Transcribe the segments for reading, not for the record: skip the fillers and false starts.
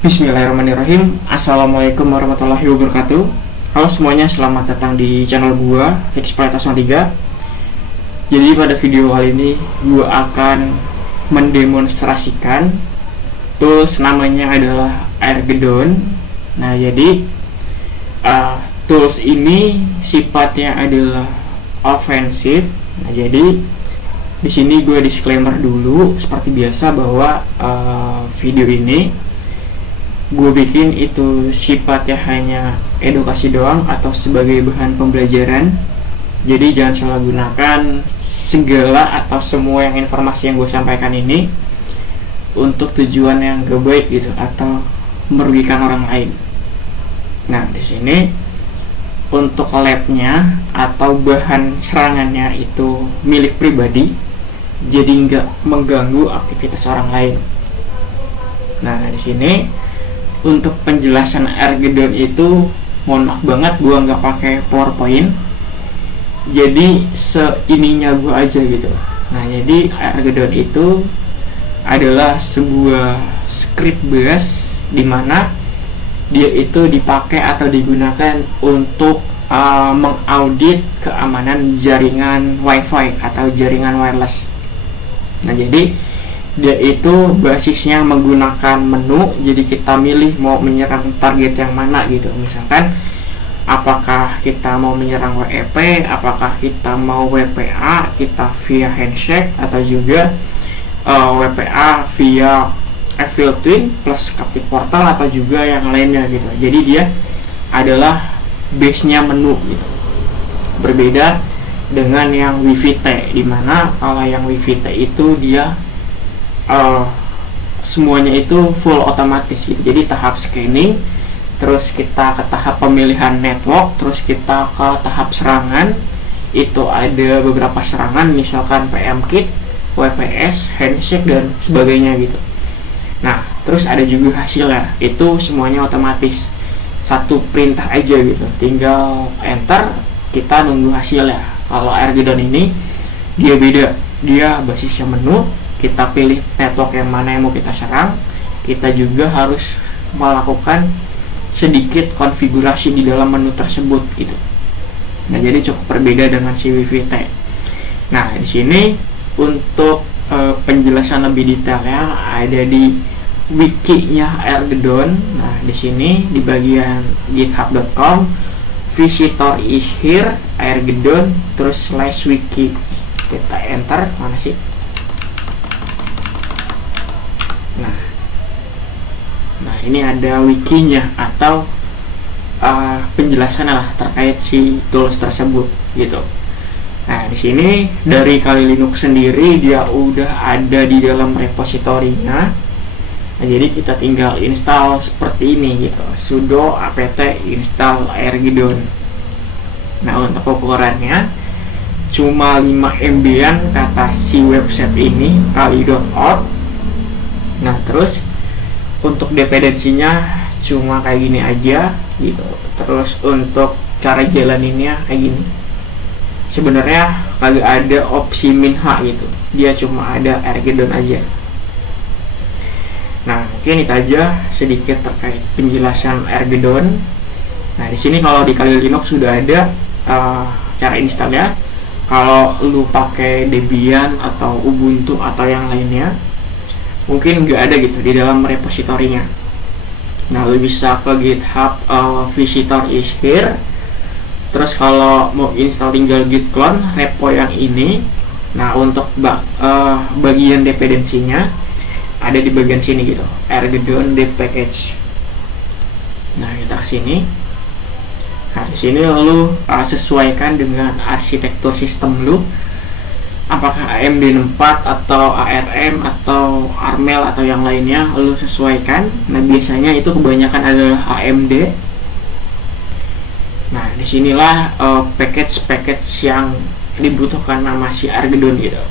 Bismillahirrahmanirrahim. Assalamualaikum warahmatullahi wabarakatuh. Halo semuanya, selamat datang di channel gua Exploitas 3. Jadi pada video kali ini gua akan mendemonstrasikan tools namanya adalah Armageddon. Nah, jadi tools ini sifatnya adalah ofensif. Nah, jadi di sini gue disclaimer dulu seperti biasa bahwa video ini gue bikin itu sifatnya hanya edukasi doang atau sebagai bahan pembelajaran. Jadi jangan salah gunakan segala atau semua yang informasi yang gue sampaikan ini untuk tujuan yang gak baik gitu atau merugikan orang lain. Nah, di sini untuk labnya atau bahan serangannya itu milik pribadi, jadi nggak mengganggu aktivitas orang lain. Nah, di sini untuk penjelasan Armageddon itu mohon maaf banget gua nggak pakai PowerPoint, jadi seininya gua aja gitu. Nah, jadi Armageddon itu adalah sebuah script base di mana dia itu dipakai atau digunakan untuk mengaudit keamanan jaringan WiFi atau jaringan wireless. Nah, jadi dia itu basisnya menggunakan menu, jadi kita milih mau menyerang target yang mana gitu. Misalkan apakah kita mau menyerang WEP, apakah kita mau WPA kita via handshake, atau juga WPA via Evil Twin plus Captive Portal, atau juga yang lainnya gitu. Jadi dia adalah base-nya menu gitu. Berbeda dengan yang WiFi-T, dimana kalau yang WiFi-T itu dia semuanya itu full otomatis gitu. Jadi tahap scanning, terus kita ke tahap pemilihan network, terus kita ke tahap serangan. Itu ada beberapa serangan, misalkan PMKit, WPS, handshake dan sebagainya gitu. Nah, terus ada juga hasilnya, itu semuanya otomatis, satu perintah aja gitu, tinggal enter, kita nunggu hasilnya. Kalau Armageddon ini dia beda, dia basisnya menu, kita pilih network yang mana yang mau kita serang, kita juga harus melakukan sedikit konfigurasi di dalam menu tersebut gitu. Nah, jadi cukup berbeda dengan si WiFi-T. Nah, di sini untuk penjelasan lebih detailnya ada di wiki-nya Armageddon. Nah, di sini di bagian github.com, visitor is here Armageddon terus /wiki. Kita enter, mana sih? Nah, ini ada wikinya atau penjelasan lah terkait si tools tersebut gitu. Nah, di sini dari Kali Linux sendiri dia udah ada di dalam repositorinya. Nah, jadi kita tinggal install seperti ini gitu, sudo apt install Armageddon. Nah, untuk ukurannya cuma 5 MB-an kata si website ini, kali.org. Nah, terus untuk dependensinya cuma kayak gini aja gitu. Terus untuk cara jalaninnya kayak gini. Sebenarnya kagak ada opsi minha gitu, dia cuma ada Armageddon aja. Nah, mungkin itu aja sedikit terkait penjelasan Armageddon. Nah, di sini kalau di Kali Linux sudah ada cara installnya. Kalau lu pakai Debian atau Ubuntu atau yang lainnya, mungkin nggak ada gitu di dalam repositorinya. Nah, lu bisa ke GitHub, visitor is here. Terus kalau mau install tinggal git clone repo yang ini. Nah, untuk bagian dependensinya ada di bagian sini gitu, Armageddon dev package. Nah, kita sini. Nah, di sini lu sesuaikan dengan arsitektur sistem lu, apakah AMD 4 atau ARM atau Armel atau yang lainnya, lu sesuaikan. Nah, biasanya itu kebanyakan adalah AMD. Nah, disinilah package yang dibutuhkan nama si Armageddon gitu.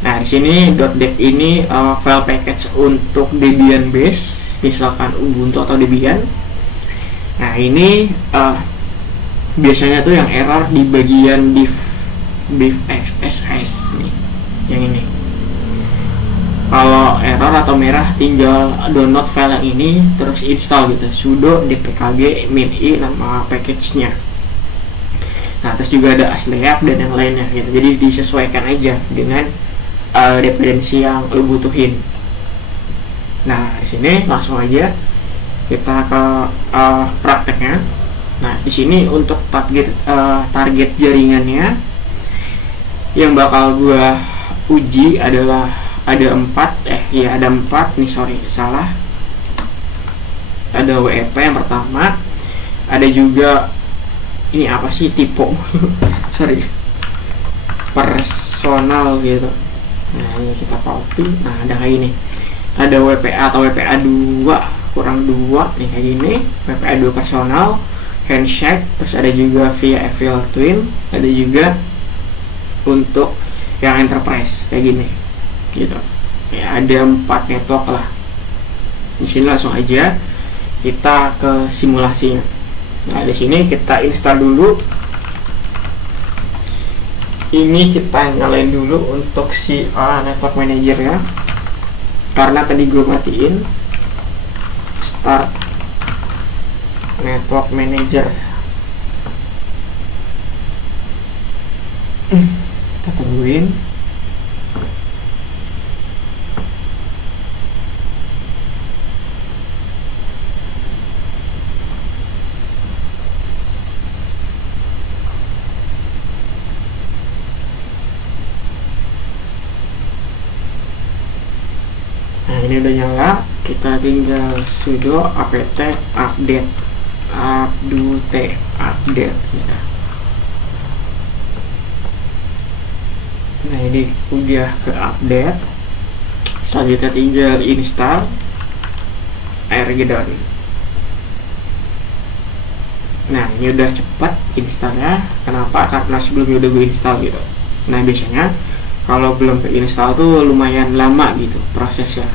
Nah, di sini .deb ini file package untuk Debian base, misalkan Ubuntu atau Debian. Nah, ini biasanya tuh yang error di bagian div xss nih, yang ini. Kalau error atau merah tinggal download file yang ini terus install gitu, sudo dpkg min-i nama package-nya. Nah terus juga ada asleak dan yang lainnya gitu, jadi disesuaikan aja dengan dependensi yang lo butuhin. Nah di sini langsung aja kita ke prakteknya. Nah di sini untuk target jaringannya yang bakal gua uji adalah ada 4 nih, salah. Ada WEP yang pertama, ada juga ini apa sih, tipe personal gitu. Nah ini kita copy. Nah ada kayak ini, ada WPA atau WPA 2 kurang 2 nih kayak gini, WPA 2 personal, handshake, terus ada juga via FL Twin, ada juga untuk yang enterprise kayak gini gitu ya. Ada 4 network lah. Di sini langsung aja kita ke simulasinya. Nah di sini kita install dulu. Ini kita nyalain dulu untuk si network manager ya, karena tadi gue matiin. Start network manager. Kita tungguin. Nah ini udah nyala, kita tinggal sudo apt update ya. Nah ini udah ke update, selanjutnya tinggal install airgedon. Nah ini udah cepat installnya. Kenapa? Karena sebelumnya udah gue install gitu. Nah biasanya kalau belum install tuh lumayan lama gitu prosesnya.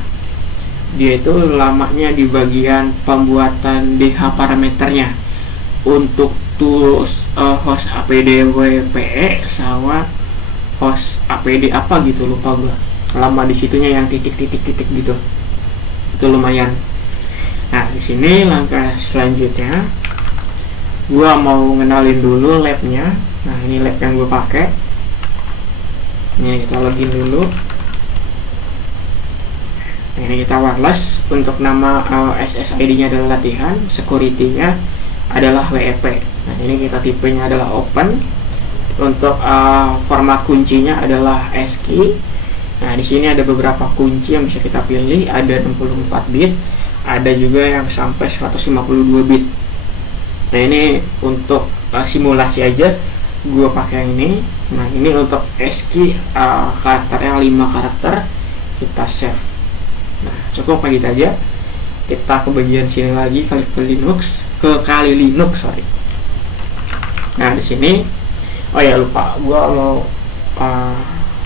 Dia itu lamanya di bagian pembuatan DH parameternya untuk tools host APD WPE sama host APD apa gitu, lupa gua. Lama di situnya yang titik-titik gitu. Itu lumayan. Nah, di sini langkah selanjutnya gua mau ngenalin dulu labnya. Nah, ini lab yang gua pakai. Ini kita login dulu. Nah, ini kita wireless. Untuk nama SSID nya adalah latihan, security-nya adalah WEP. Nah ini kita tipenya adalah open. Untuk format kuncinya adalah ASCII. Nah di sini ada beberapa kunci yang bisa kita pilih, ada 64 bit, ada juga yang sampai 152 bit. Nah ini untuk simulasi aja gue pakai yang ini. Nah ini untuk ASCII karakternya 5 karakter, kita save. Nah cukup kayak gitu aja. Kita ke bagian sini lagi, Kali Linux. Nah di sini, oh ya lupa, gua mau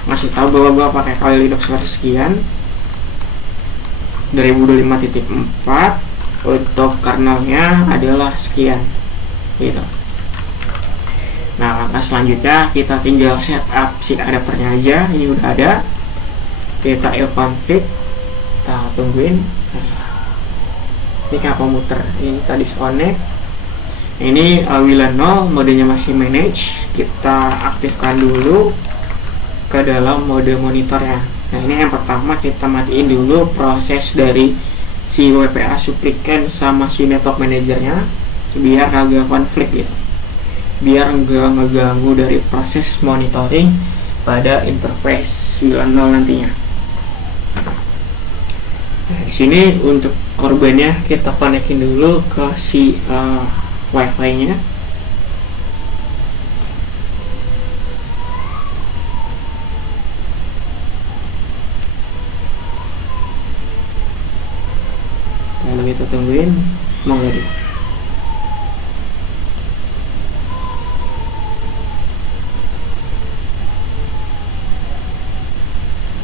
ngasih tahu bahwa gua pakai Kali Linux versi sekian 2025.4. Untuk kernelnya adalah sekian gitu. Nah langkah selanjutnya kita tinggal setup si adapternya aja. Ini udah ada, kita config, kita tungguin. Ini kenapa muter, ini tadi disconnect. Ini WLAN 0, modenya masih manage. Kita aktifkan dulu ke dalam mode monitornya. Nah ini yang pertama, kita matiin dulu proses dari si WPA supplicant sama si network manajernya, biar agak konflik gitu, biar nggak ngeganggu dari proses monitoring pada interface WLAN 0 nantinya. Nah, di sini untuk korbannya kita konekin dulu ke si wifi-nya. Lalu kita tungguin mau nggak di.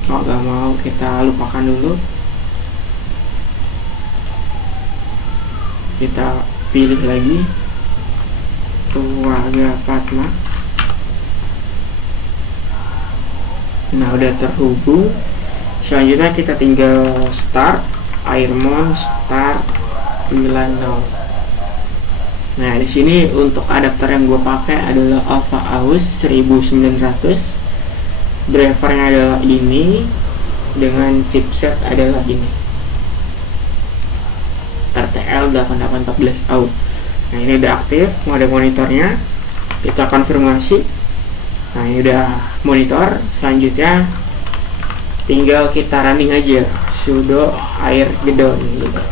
Kalau nggak mau kita lupakan dulu. Kita pilih lagi Keluarga Fatma. Nah udah terhubung. Selanjutnya kita tinggal start Airmon start 90. Nah, di sini untuk adapter yang gue pakai adalah Alpha AUX 1900. Drivernya adalah ini, dengan chipset adalah ini, RTL 8814 AUX. Nah, ini udah aktif mode monitornya. Kita konfirmasi. Nah, ini udah monitor. Selanjutnya tinggal kita running aja sudo airgedon gitu.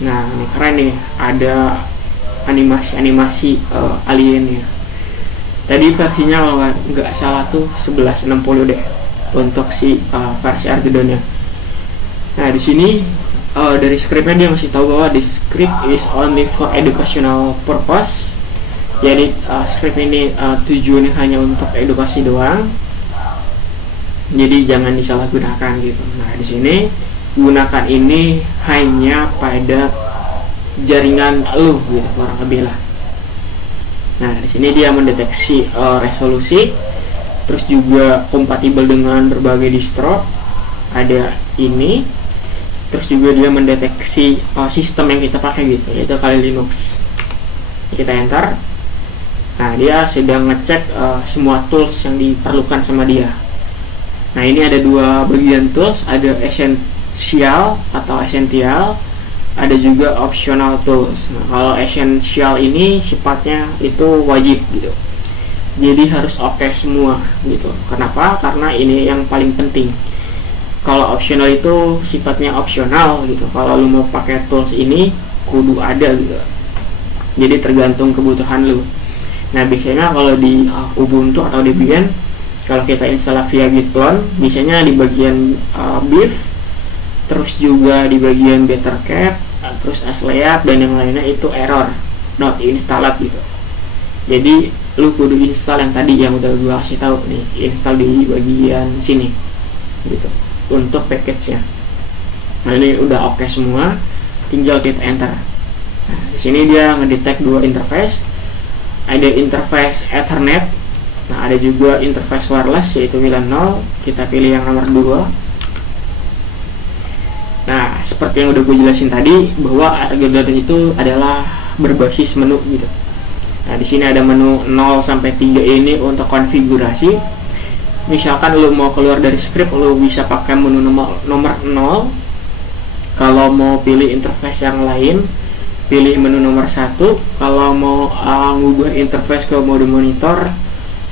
Nah, ini keren nih, ada animasi aliennya. Tadi versinya kalau nggak salah tuh 1160 deh untuk si versi Argedonnya. Nah, di sini dari scriptnya dia masih tahu bahwa the script is only for educational purpose. Jadi script ini tujuannya hanya untuk edukasi doang. Jadi jangan disalahgunakan gitu. Nah, di sini gunakan ini hanya pada jaringan lu gitu, kurang lebih lah. Nah, di sini dia mendeteksi resolusi, terus juga kompatibel dengan berbagai distro. Ada ini, terus juga dia mendeteksi sistem yang kita pakai gitu, yaitu Kali Linux. Kita enter. Nah, dia sedang ngecek semua tools yang diperlukan sama dia. Nah, ini ada dua bagian tools, ada essential atau essential, ada juga optional tools. Nah, kalau essential ini sifatnya itu wajib gitu, jadi harus oke semua gitu. Kenapa? Karena ini yang paling penting. Kalau optional itu sifatnya opsional gitu, kalau lu mau pakai tools ini kudu ada gitu, jadi tergantung kebutuhan lu. Nah, biasanya kalau di Ubuntu atau Debian, kalau kita install via git clone, biasanya di bagian beef, terus juga di bagian bettercat, terus asleap dan yang lainnya itu error not installed gitu. Jadi lu kudu install yang tadi yang udah gua kasih tahu nih, install di bagian sini gitu untuk package-nya. Nah, ini udah oke semua, tinggal kita enter. Nah, di sini dia ngedetect dua interface, ada interface Ethernet. Nah, ada juga interface wireless yaitu WLAN 0. Kita pilih yang nomor 2. Nah, seperti yang udah gue jelasin tadi, bahwa Argedon itu adalah berbasis menu gitu. Nah, di sini ada menu 0 sampai 3 ini untuk konfigurasi. Misalkan lo mau keluar dari script, lo bisa pakai menu nomor 0. Kalau mau pilih interface yang lain, pilih menu nomor 1. Kalau mau ngubah interface ke mode monitor,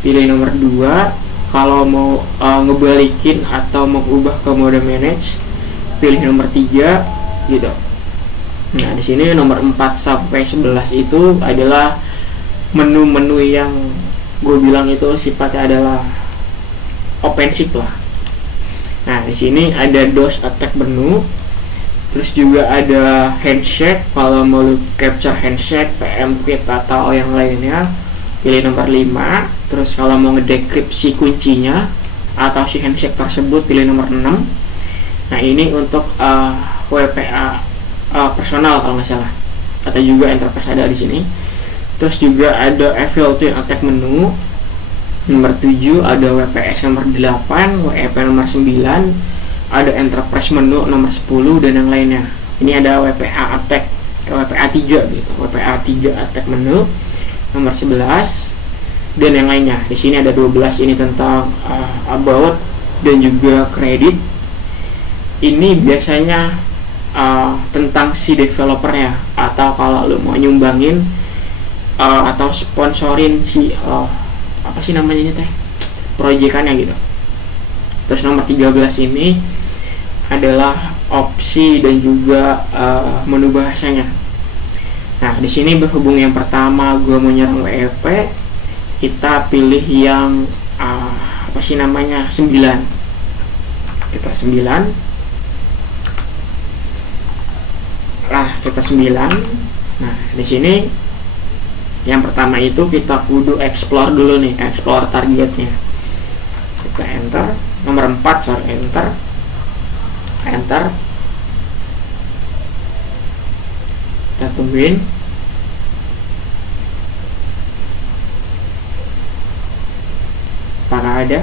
pilih nomor 2. Kalau mau ngebalikin atau mengubah ke mode manage, pilih nomor 3 gitu. Nah, di sini nomor 4 sampai 11 itu adalah menu-menu yang gue bilang itu sifatnya adalah offensive lah. Nah, di sini ada DOS attack menu, terus juga ada handshake. Kalau mau capture handshake, PM kit atau yang lainnya, pilih nomor 5. Terus kalau mau ngedekripsi kuncinya atau si handshake tersebut, pilih nomor 6. Nah, ini untuk WPA personal kalau nggak salah, atau juga enterprise ada di sini. Terus juga ada FLT attack menu nomor 7, ada WPS nomor 8, WEP nomor 9, ada enterprise menu nomor 10 dan yang lainnya. Ini ada WPA attack, WPA 3 gitu, WPA 3 attack menu nomor 11 dan yang lainnya. Di sini ada 12, ini tentang about dan juga kredit. Ini biasanya tentang si developernya, atau kalau lo mau nyumbangin atau sponsorin si apa sih namanya ini teh, proyekannya gitu. Terus nomor 13 ini adalah opsi dan juga menu bahasanya. Nah, di sini berhubung yang pertama gue mau nyerang WEP, kita pilih yang apa sih namanya, 9. Kita 9. Kita 9. Nah, di sini yang pertama itu kita kudu explore dulu nih, explore targetnya. Kita enter nomor 4, enter. Kita tungguin. Apakah ada?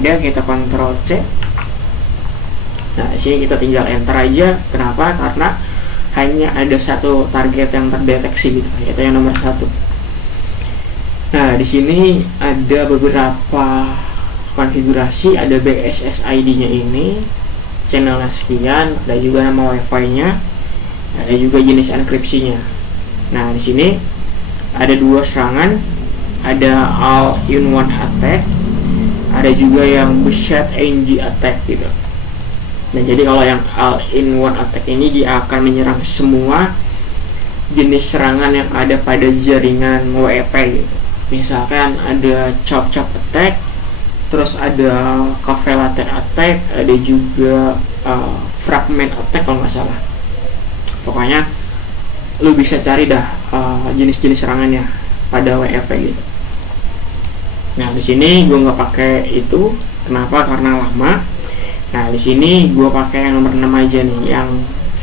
ada, kita Ctrl C. Nah, di sini kita tinggal enter aja. Kenapa? Karena hanya ada satu target yang terdeteksi gitu, yaitu yang nomor 1. Nah, di sini ada beberapa konfigurasi, ada BSS ID-nya ini, channelnya sekian, ada juga nama WiFi-nya, ada juga jenis enkripsinya. Nah, di sini ada 2 serangan, ada all-in-one attack, ada juga yang beset NG attack gitu. Nah, jadi kalau yang all-in-one attack ini dia akan menyerang semua jenis serangan yang ada pada jaringan WEP gitu. Misalkan ada chop-chop attack, terus ada cafe-latte attack, ada juga fragment attack kalau nggak salah. Pokoknya lu bisa cari dah jenis-jenis serangannya pada WEP gitu. Nah, di sini gue nggak pakai itu. Kenapa? Karena lama. Nah, di sini gue pakai yang nomor 6 aja nih, yang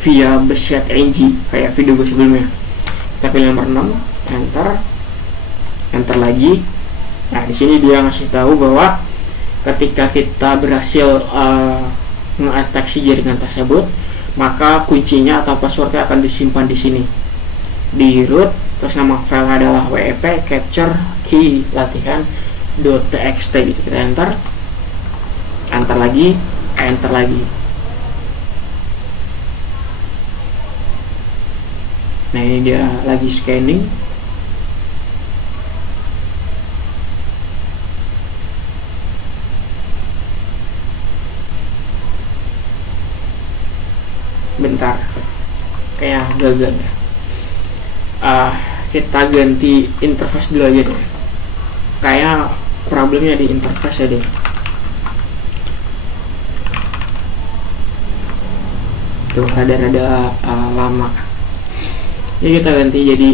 via beset NG kayak video gue sebelumnya. Kita pilih nomor 6, enter lagi. Nah, di sini dia ngasih tahu bahwa ketika kita berhasil nge-attack si jaringan tersebut, maka kuncinya atau passwordnya akan disimpan di sini di root. Terus nama file adalah wep capture key latihan.txt gitu. Kita enter lagi. Nah, ini dia lagi scanning. Bentar, kayak gagal. Kita ganti interface dulu aja deh. Kayak problemnya di interface ya deh. Tuh rada-rada lama. Jadi kita ganti jadi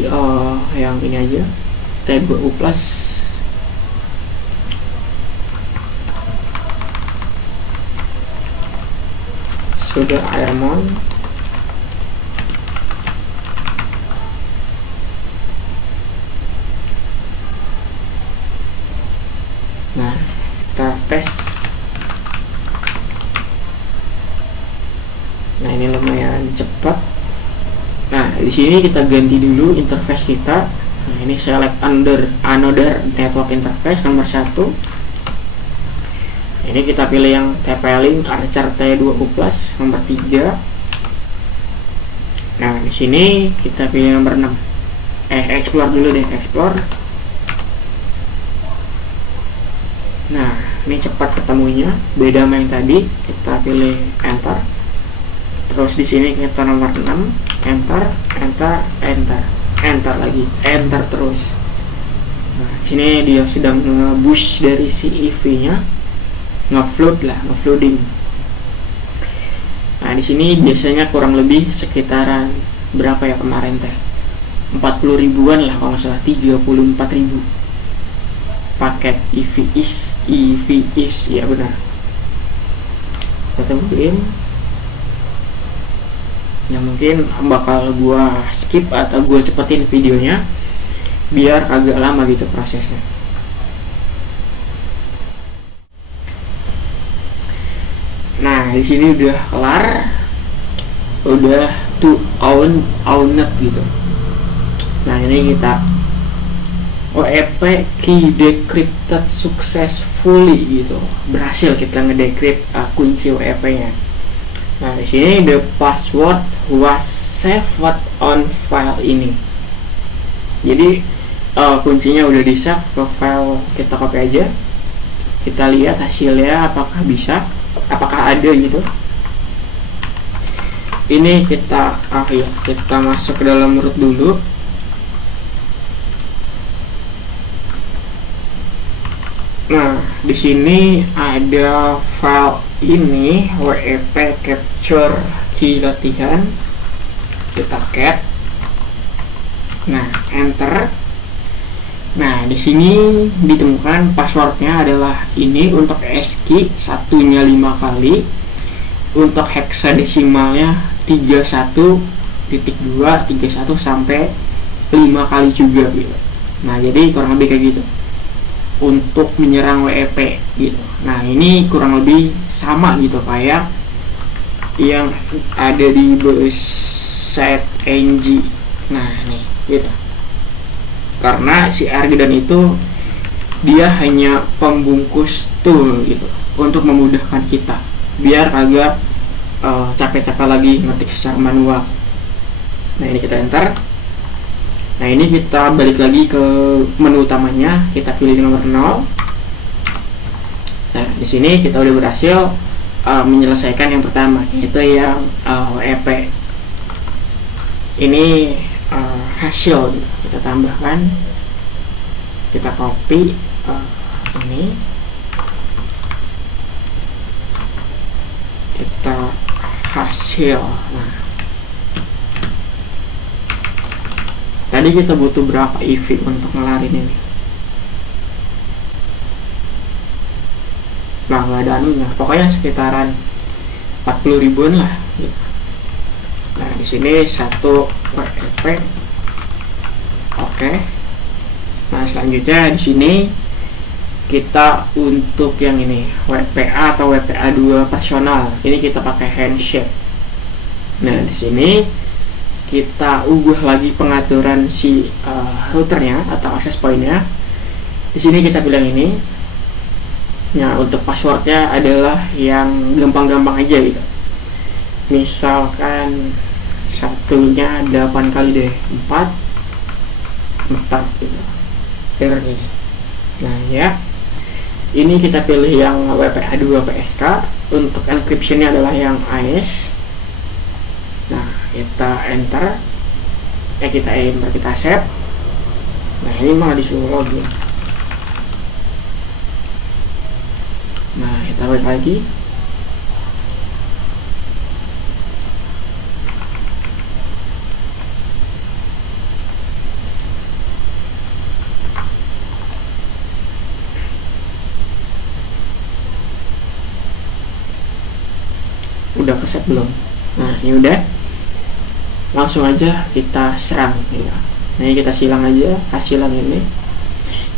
yang ini aja, T2U plus. Sudah Airmon. Nah, kita tes. Nah, ini lumayan cepat. Nah, di sini kita ganti dulu interface kita. Nah, ini select another network interface nomor 1. Ini kita pilih yang TP-Link Archer T2U plus nomor 3. Nah, di sini kita pilih nomor 6. Explore dulu deh, explore. Nah, ini cepat ketemunya, beda sama yang tadi. Kita pilih enter. Terus di sini kita nomor 6, enter lagi, enter terus. Nah, sini dia sedang nge-boost dari si EV-nya, nge-flooding. Nah, di sini biasanya kurang lebih sekitaran berapa ya kemarin teh? 40 ribuan lah kalau nggak salah, 34 ribu paket EVIS, ya benar. Kita tungguin. Nah, mungkin bakal gua skip atau gua cepetin videonya biar agak lama gitu prosesnya. Nah, di sini udah kelar, udah owned gitu. Nah, ini kita WEP key decrypted successfully gitu, berhasil kita ngedecrypt kunci WEP-nya. Nah, di sini the password was saved on file ini. Jadi kuncinya udah di save ke file, kita copy aja. Kita lihat hasilnya apakah bisa, apakah ada gitu. Ini kita kita masuk ke dalam root dulu. Nah, di sini ada file ini WEP capture key latihan. Kita cat. Nah, enter. Nah, di sini ditemukan passwordnya adalah ini. Untuk ASCII satunya 5 kali, untuk hexadesimalnya 31.2 31 sampai 5 kali juga gitu. Nah, jadi kurang lebih kayak gitu. untuk menyerang WEP gitu. Nah ini kurang lebih sama gitu kayak yang ada di bus set NG. Nah nih gitu, karena si Argedan itu dia hanya pembungkus tool gitu untuk memudahkan kita biar agak capek-capek lagi ngetik secara manual. Nah ini kita enter. Nah ini kita balik lagi ke menu utamanya, kita pilih nomor 0. Nah di sini kita udah berhasil menyelesaikan yang pertama, yaitu yang WEP. Ini hasil gitu. Kita tambahkan, kita copy ini, kita hasil. Nah tadi kita butuh berapa EV untuk ngelarin ini? Nah nggak ada anunya, pokoknya sekitaran 40 ribuan lah gitu. Nah di sini satu WEP. Oke. Nah selanjutnya di sini kita untuk yang ini WPA atau WPA 2 personal. Ini kita pakai handshake. Nah di sini kita ubah lagi pengaturan si routernya atau access pointnya. Di sini kita bilang ini. Nah untuk passwordnya adalah yang gampang-gampang aja gitu. Misalkan satunya 8 kali deh, 4 gitu. Ini. Nah ya, ini kita pilih yang WPA 2 PSK. Untuk encryptionnya adalah yang AES. Nah kita enter, kita save. Nah ini malah disuruh login. Nah kita balik lagi. Udah keset belum? Nah ini udah, langsung aja kita serang ya. Nah ini kita silang aja hasilan ini.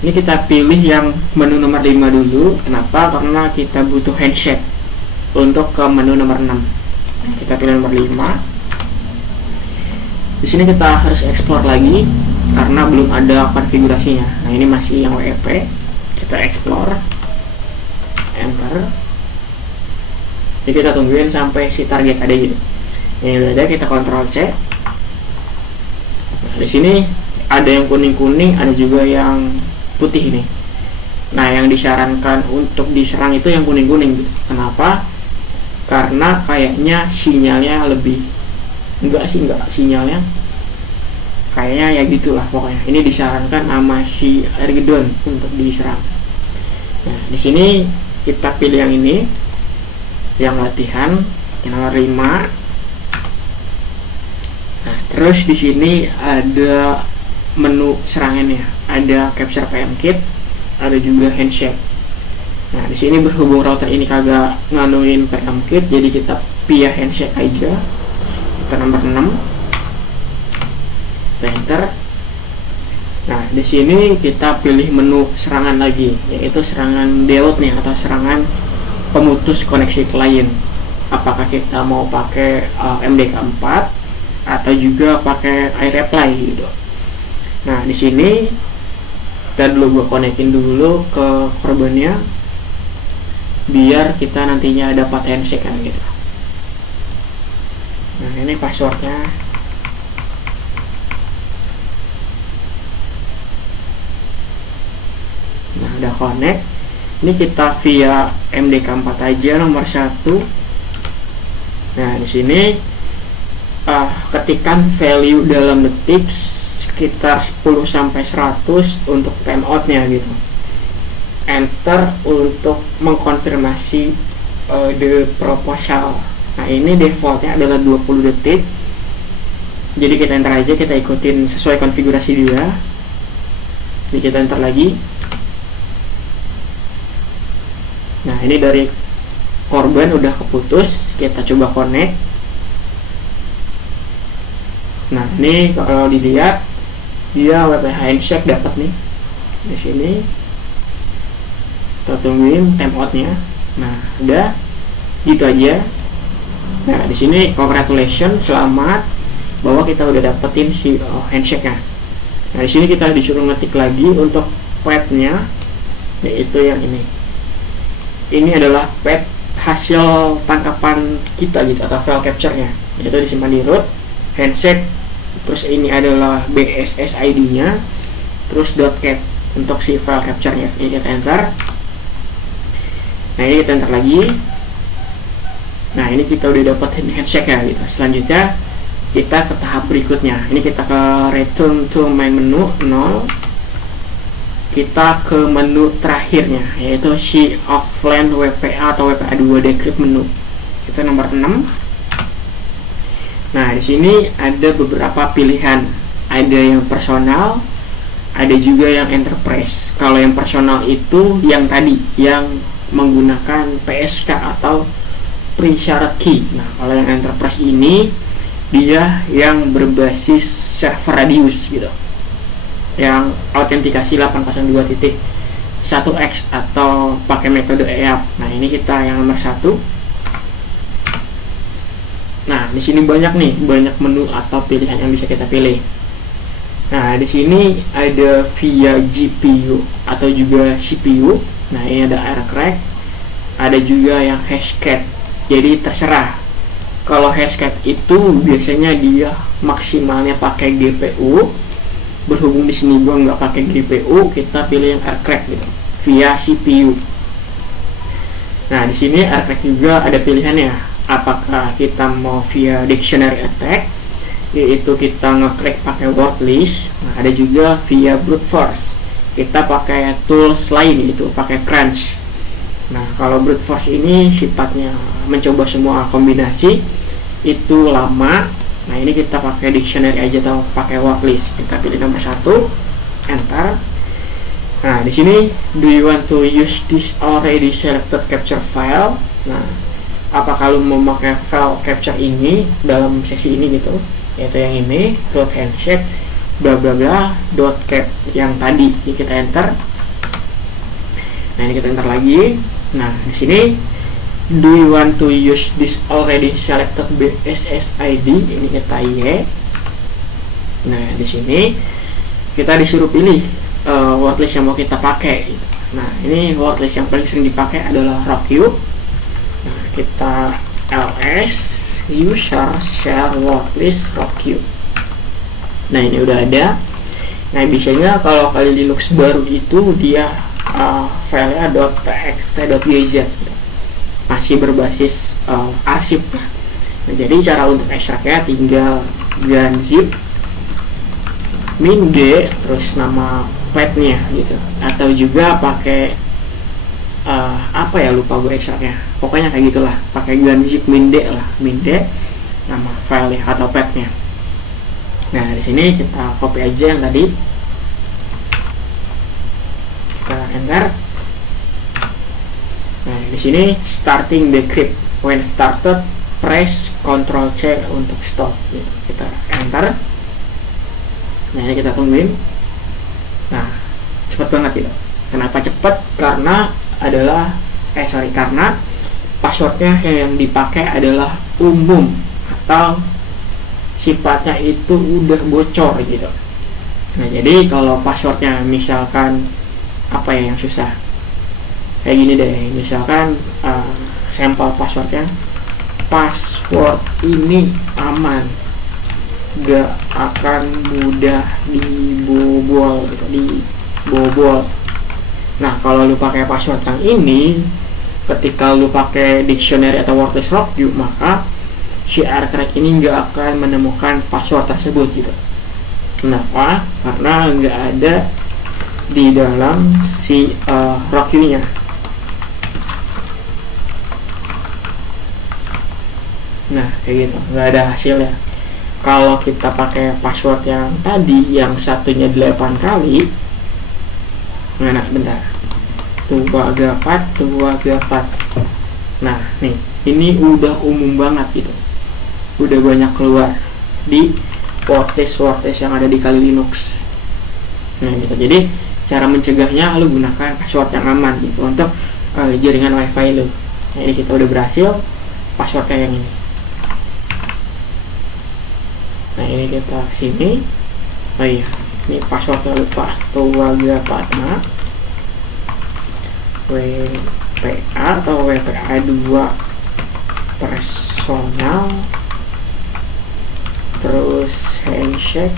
Ini kita pilih yang menu nomor 5 dulu. Kenapa? Karena kita butuh handshake untuk ke menu nomor 6. Nah, kita pilih nomor 5. Di sini kita harus explore lagi karena belum ada konfigurasinya. Nah ini masih yang WEP. Kita explore, enter. Jadi kita tungguin sampai si target ada gitu. Ini udah ada, kita Ctrl C. Nah, di sini ada yang kuning-kuning, ada juga yang putih ini. Nah, yang disarankan untuk diserang itu yang kuning-kuning gitu. Kenapa? Karena kayaknya sinyalnya lebih enggak sinyalnya. Kayaknya ya gitulah pokoknya. Ini disarankan sama si Argedan untuk diserang. Nah, di sini kita pilih yang ini. Yang latihan yang nomor 5. Nah, terus di sini ada menu serangannya, ada capture PM kit, ada juga handshake. Nah, di sini berhubung router ini kagak nganuin PM kit, jadi kita via handshake aja. Kita nomor 6. Kita enter. Nah, di sini kita pilih menu serangan lagi, yaitu serangan DDoS nih atau serangan pemutus koneksi klien. Apakah kita mau pakai MDK4 atau juga pakai iReply gitu. Nah di sini kita dulu gua konekin dulu ke korbannya biar kita nantinya dapat handshake kan gitu. Nah ini passwordnya. Nah udah connect. Ini kita via MDK4 aja nomor 1. Nah di sini ketikkan value dalam detik sekitar 10 sampai 100 untuk timeoutnya gitu. Enter untuk mengkonfirmasi the proposal. Nah ini defaultnya adalah 20 detik. Jadi kita enter aja, kita ikutin sesuai konfigurasi dia. Jadi kita enter lagi. Nah ini dari korban udah keputus, kita coba connect. Nah ini kalau dilihat dia WPA handshake dapat nih di sini. Kita tungguin timeoutnya. Nah, udah gitu aja. Nah, di sini congratulations, selamat bahwa kita udah dapetin si handshake-nya. Nah, di sini kita disuruh ngetik lagi untuk path-nya, yaitu yang ini. Ini adalah path hasil tangkapan kita gitu, atau file capture-nya. Yaitu disimpan di root, handshake, terus ini adalah BSS ID-nya, terus .cat untuk si file capture-nya. Ini kita enter. Nah, ini kita enter lagi. Nah, ini kita udah dapat handshake ya gitu. Selanjutnya kita ke tahap berikutnya. Ini kita ke return to main menu 0. Kita ke menu terakhirnya, yaitu si offline WPA atau WPA 2 decrypt menu. Kita nomor 6. Nah, di sini ada beberapa pilihan. Ada yang personal, ada juga yang enterprise. Kalau yang personal itu yang tadi, yang menggunakan PSK atau pre-shared key. Nah, kalau yang enterprise ini dia yang berbasis server radius gitu, yang autentikasi 802.1x atau pakai metode EAP. Nah, ini kita yang nomor 1. Nah, di sini banyak menu atau pilihan yang bisa kita pilih. Nah, di sini ada via GPU atau juga CPU. Nah, ini ada aircrack, ada juga yang hashcat. Jadi terserah. Kalau hashcat itu biasanya dia maksimalnya pakai GPU. Berhubung di sini gua nggak pakai GPU, kita pilih yang aircrack gitu via CPU. Nah, di sini aircrack juga ada pilihannya. Apakah kita mau via dictionary attack, yaitu kita ngeklik pakai word list. Nah, ada juga via brute force. Kita pakai tools lain, itu pakai crunch. Nah, kalau brute force ini sifatnya mencoba semua kombinasi, itu lama. Nah, ini kita pakai dictionary aja atau pakai word list. Kita pilih nomor 1, enter. Nah, di sini do you want to use this already selected capture file? Nah, apakah lu mau pakai file capture ini dalam sesi ini gitu, yaitu yang ini root handshake bla bla bla .cat yang tadi. Ini kita enter. Nah, ini kita enter lagi. Nah, di sini do you want to use this already selected BSS ID? Ini kita Y. Nah, di sini kita disuruh pilih wordlist yang mau kita pakai. Nah, ini wordlist yang paling sering dipakai adalah RockU. Nah, kita ls user share wordlist RockU. Nah, ini udah ada. Nah, biasanya kalau kali Linux baru itu dia filenya .txt.yz gitu. Masih berbasis arsip. Nah, jadi cara untuk ekstraknya tinggal zip min d terus nama path-nya gitu, atau juga pakai apa ya, lupa gue ekstraknya. Pokoknya kayak gitulah, pakai zip min d lah, min d nama file atau path-nya. Nah, di sini kita copy aja yang tadi. Kita enter. Nah, di sini starting decrypt. When started, press Ctrl C untuk stop. Kita enter. Nah, ini kita tungguin. Nah, cepet banget gitu. Kenapa cepet? Karena karena passwordnya yang dipakai adalah umum atau sifatnya itu udah bocor gitu. Nah, jadi kalau passwordnya misalkan apa ya yang susah, kayak gini deh, misalkan sampel passwordnya, password ini aman, gak akan mudah dibobol gitu, dibobol. Nah, kalau lu pakai password yang ini, ketika lu pakai dictionary atau wordlist RockU, maka si aircrack ini nggak akan menemukan password tersebut gitu. Kenapa? Karena nggak ada di dalam si RockU-nya. Nah, kayak gitu, nggak ada hasilnya. Kalau kita pakai password yang tadi, yang satunya 8 kali, mana bentar, tuagapat. Nah, nih, ini udah umum banget gitu, udah banyak keluar di wordlist yang ada di Kali Linux. Nah, gitu. Jadi cara mencegahnya lu gunakan password yang aman gitu untuk jaringan wifi lu. Nah ini kita udah berhasil passwordnya yang ini. Nah ini kita kesini. Oh iya, ini passwordnya lupa. Tuaga Padma WPA atau WPA 2 personal, terus handshake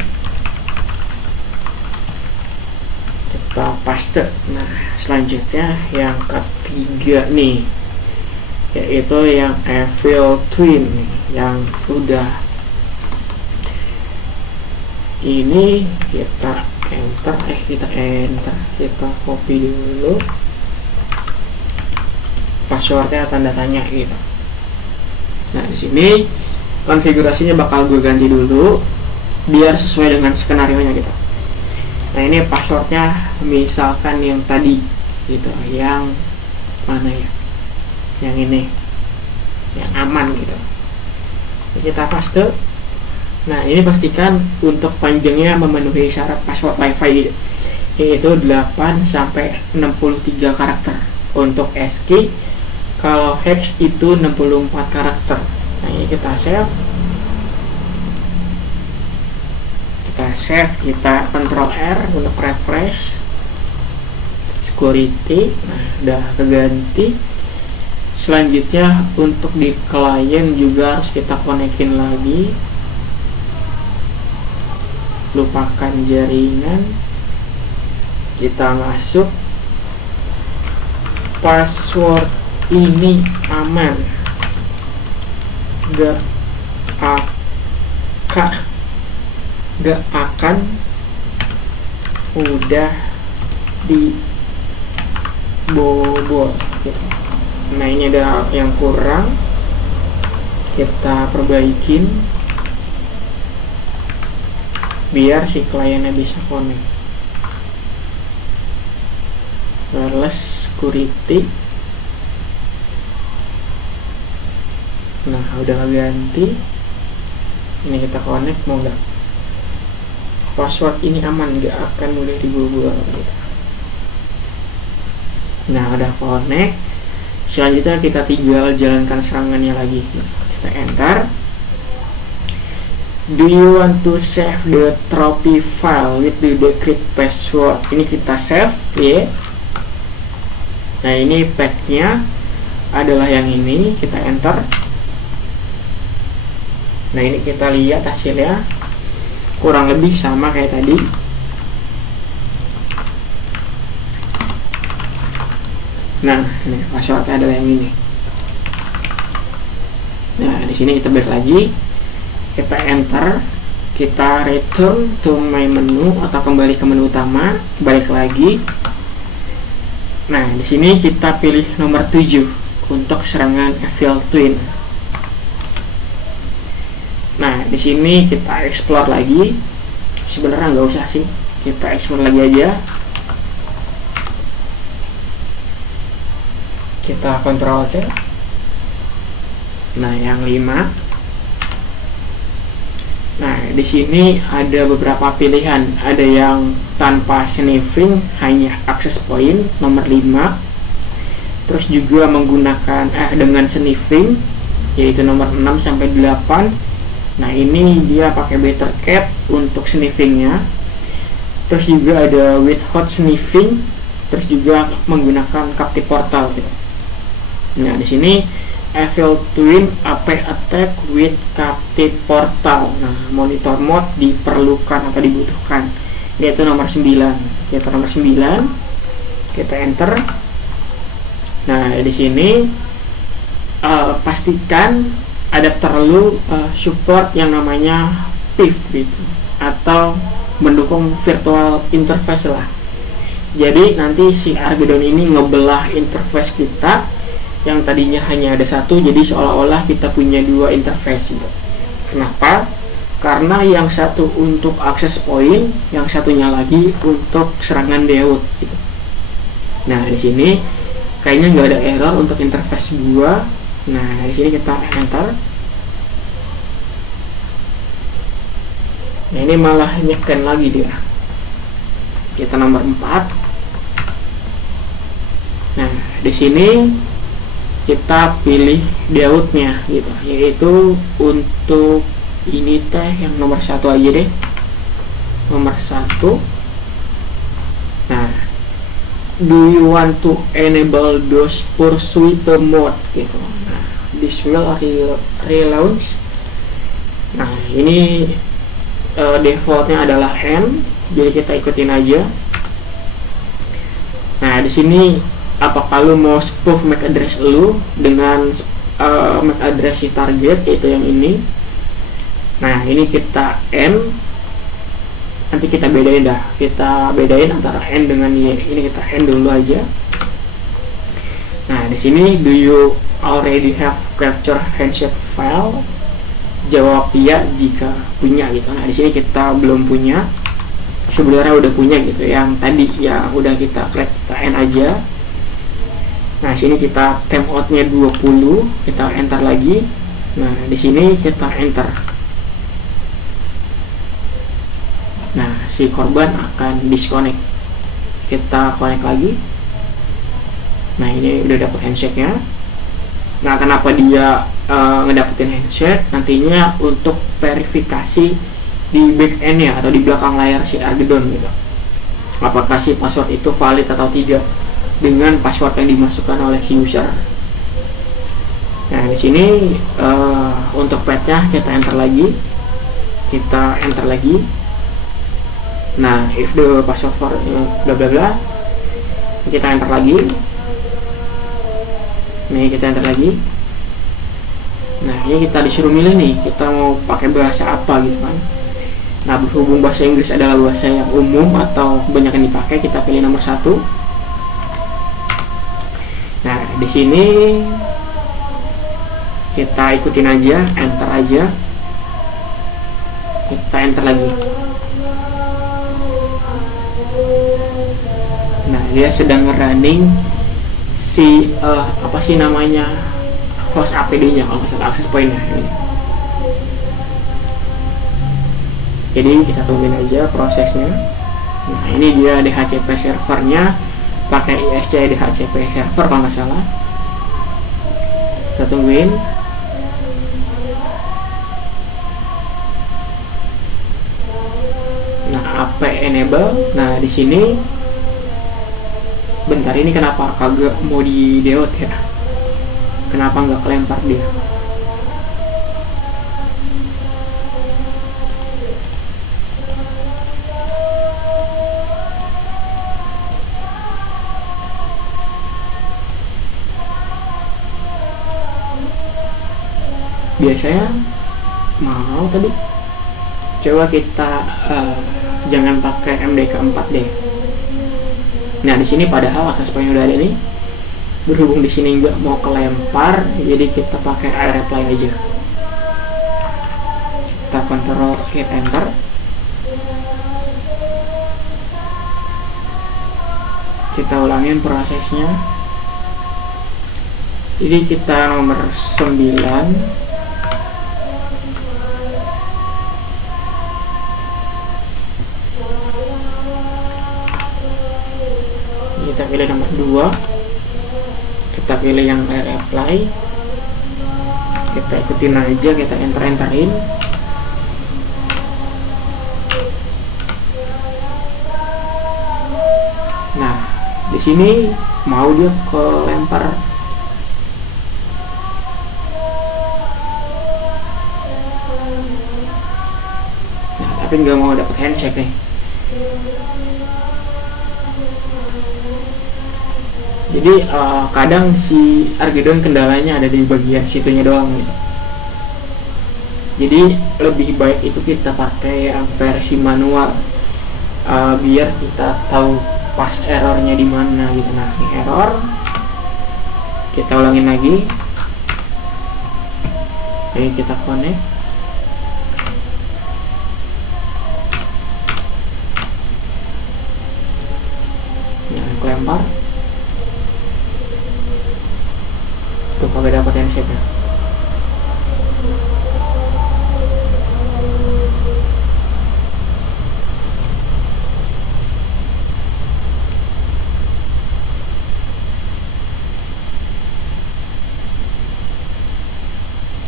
kita paste. Nah selanjutnya yang ketiga nih, yaitu yang Evil Twin nih, yang udah ini kita enter, kita copy dulu passwordnya, tanda tanya gitu. Nah di sini konfigurasinya bakal gue ganti dulu biar sesuai dengan skenario nya gitu. Nah ini passwordnya misalkan yang tadi gitu, yang mana ya, yang ini, yang aman gitu. Ini kita paste. Nah ini pastikan untuk panjangnya memenuhi syarat password wifi gitu, yaitu 8 sampai 63 karakter. Untuk ASCII, kalau hex itu 64 karakter. Nah ini kita save, kita Ctrl R untuk refresh security. Nah udah keganti. Selanjutnya untuk di klien juga harus kita konekin lagi. Lupakan jaringan, kita masuk. Password ini aman, gak akan udah dibobol gitu. Nah ini ada yang kurang, kita perbaikin biar si kliennya bisa connect. Wireless security. Nah udah ganti, ini kita connect. Mau nggak password ini aman, nggak akan mudah dibobol gitu. Nah udah connect. Selanjutnya kita tinggal jalankan serangannya lagi. Kita enter. Do you want to save the trophy file with the decrypt password? Ini kita save ya. Nah ini pathnya adalah yang ini, kita enter. Nah ini kita lihat hasilnya kurang lebih sama kayak tadi. Nah ini passwordnya adalah yang ini. Nah di sini kita balik lagi, kita enter, kita return to my menu atau kembali ke menu utama, balik lagi. Nah di sini kita pilih nomor 7 untuk serangan Evil Twin. Nah di sini kita explore lagi. Sebenarnya nggak usah sih, kita explore lagi aja. Kita Ctrl C. Nah yang 5. Nah, di sini ada beberapa pilihan. Ada yang tanpa sniffing, hanya access point, nomor 5. Terus juga menggunakan dengan sniffing, yaitu nomor 6 sampai 8. Nah, ini dia pakai better cap untuk sniffingnya. Terus juga ada with hot sniffing, terus juga menggunakan captive portal gitu. Nah, di sini Evil Twin AP attack with captive portal. Nah, monitor mode diperlukan atau dibutuhkan. Yaitu nomor 9. Kita nomor 9. Kita enter. Nah, di sini pastikan adapter lu support yang namanya PIV gitu, atau mendukung virtual interface lah. Jadi nanti si Armageddon ini ngebelah interface kita yang tadinya hanya ada satu, jadi seolah-olah kita punya dua interface gitu. Kenapa? Karena yang satu untuk access point, yang satunya lagi untuk serangan deut gitu. Nah di sini kayaknya nggak ada error untuk interface gua. Nah di sini kita enter. Nah ini malah nyeken lagi dia. kita nomor 4. Nah, di sini kita pilih defaultnya gitu, yaitu untuk ini teh yang nomor 1 aja deh, nomor 1. Nah, do you want to enable those pursuit mode gitu. Nah, this will relaunch. Nah, ini defaultnya adalah N, jadi kita ikutin aja. Nah, di sini apakah lu mau spoof MAC address lu dengan MAC address si target, yaitu yang ini. Nah, ini kita N, nanti kita bedain dah, kita bedain antara N dengan Y. Ini kita N dulu aja. Nah, di sini do you already have capture handshake file? Jawab ya jika punya gitu. Nah, di sini kita belum punya, sebenarnya udah punya gitu, yang tadi ya udah kita create, kita N aja. Nah, sini kita timeoutnya 20, kita enter lagi. Nah, di sini kita enter. Nah, si korban akan disconnect. Kita connect lagi. Nah, ini udah dapat handshake-nya. Nah, kenapa dia ngedapetin handshake? Nantinya untuk verifikasi di back end-nya atau di belakang layar si Armageddon gitu. Apakah si password itu valid atau tidak dengan password yang dimasukkan oleh si user. Nah, di sini untuk path-nya kita enter lagi. Kita enter lagi. Nah, if the password for bla bla bla, kita enter lagi. Nih, kita enter lagi. Nah, ini kita disuruh milih nih, kita mau pakai bahasa apa gitu kan. Nah, berhubung bahasa Inggris adalah bahasa yang umum atau banyak yang dipakai, kita pilih nomor 1. Nah, di sini kita ikutin aja, enter aja. Kita enter lagi. Nah, dia sedang running si apa sih namanya, host APD-nya, kalau misalnya access point-nya ini. Jadi kita tungguin aja prosesnya. Nah, ini dia DHCP servernya pakai ISC DHCP server kalau nggak salah. Kita tungguin. Nah, AP enable. Nah, di sini bentar, ini kenapa kagak mau di deot ya? Kenapa nggak kelempar dia? Biasanya mau tadi. Coba kita jangan pakai MDK 4 deh. Nah, di sini padahal akses point udah ada nih. Berhubung di sini nggak mau kelempar, jadi kita pakai iReply aja. Kita kontrol hit enter. Kita ulangin prosesnya. Jadi kita nomor 9. Kita pilih nomor 2. Kita pilih yang iReply. Kita ikutin aja, kita enterin. Nah, di sini mau dia kelempar. Nah, tapi nggak mau dapet handshake nih. Jadi kadang si Armageddon kendalanya ada di bagian situnya doang gitu. Jadi lebih baik itu kita pakai yang versi manual, biar kita tahu pas errornya di mana gitu. Nah, ini error, kita ulangin lagi. Ini kita connect. Nah, kelempar. Tuh, kagak dapat handshake-nya.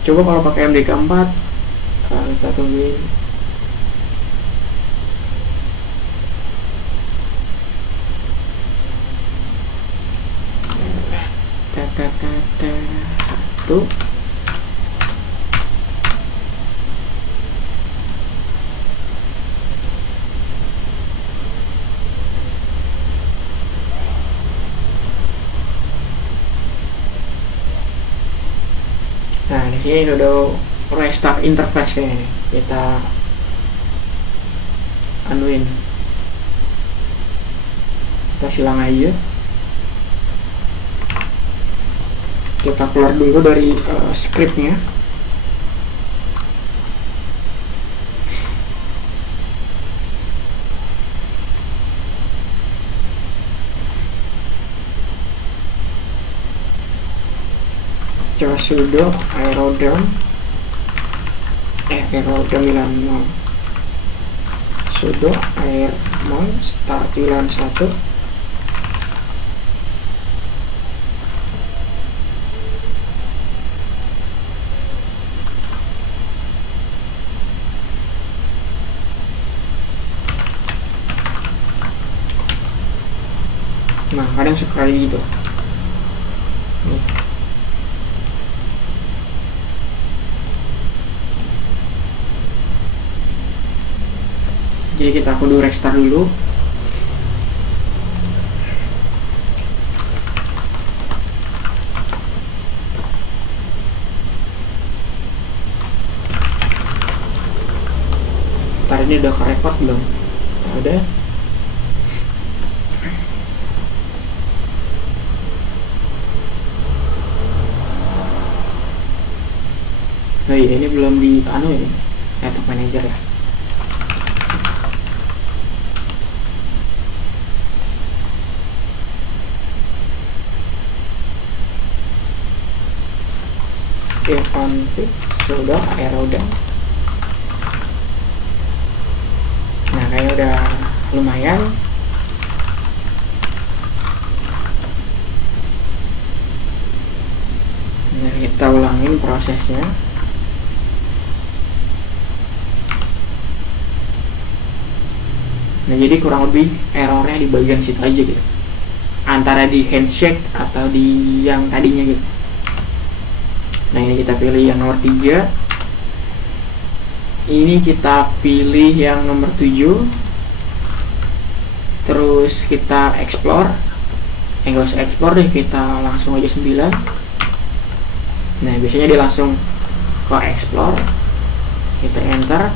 Coba kalau pakai MDK4, kita tungguin. Satu. Nah, di sini udah restart interface kayaknya. Kita anuin. Kita silang aja. Kita keluar dulu dari scriptnya. Coba sudo aerodrome aerodrome sudo airmon start 1. Nah, kadang sekali gitu. Nih. Jadi kita kudu restart dulu. Ntar ini udah ke-record belum? Udah. Oh iya, ini belum di ini Network Manager ya. Config sudo aerodrome. Nah, kayaknya udah lumayan. Nah, kita ulangin prosesnya. Nah, jadi kurang lebih errornya di bagian situ aja gitu, antara di handshake atau di yang tadinya gitu. Nah, ini kita pilih yang nomor 3. Ini kita pilih yang nomor 7. Terus kita explore. Nggak usah explore deh, kita langsung aja 9. Nah, biasanya dia langsung ke explore. Kita enter.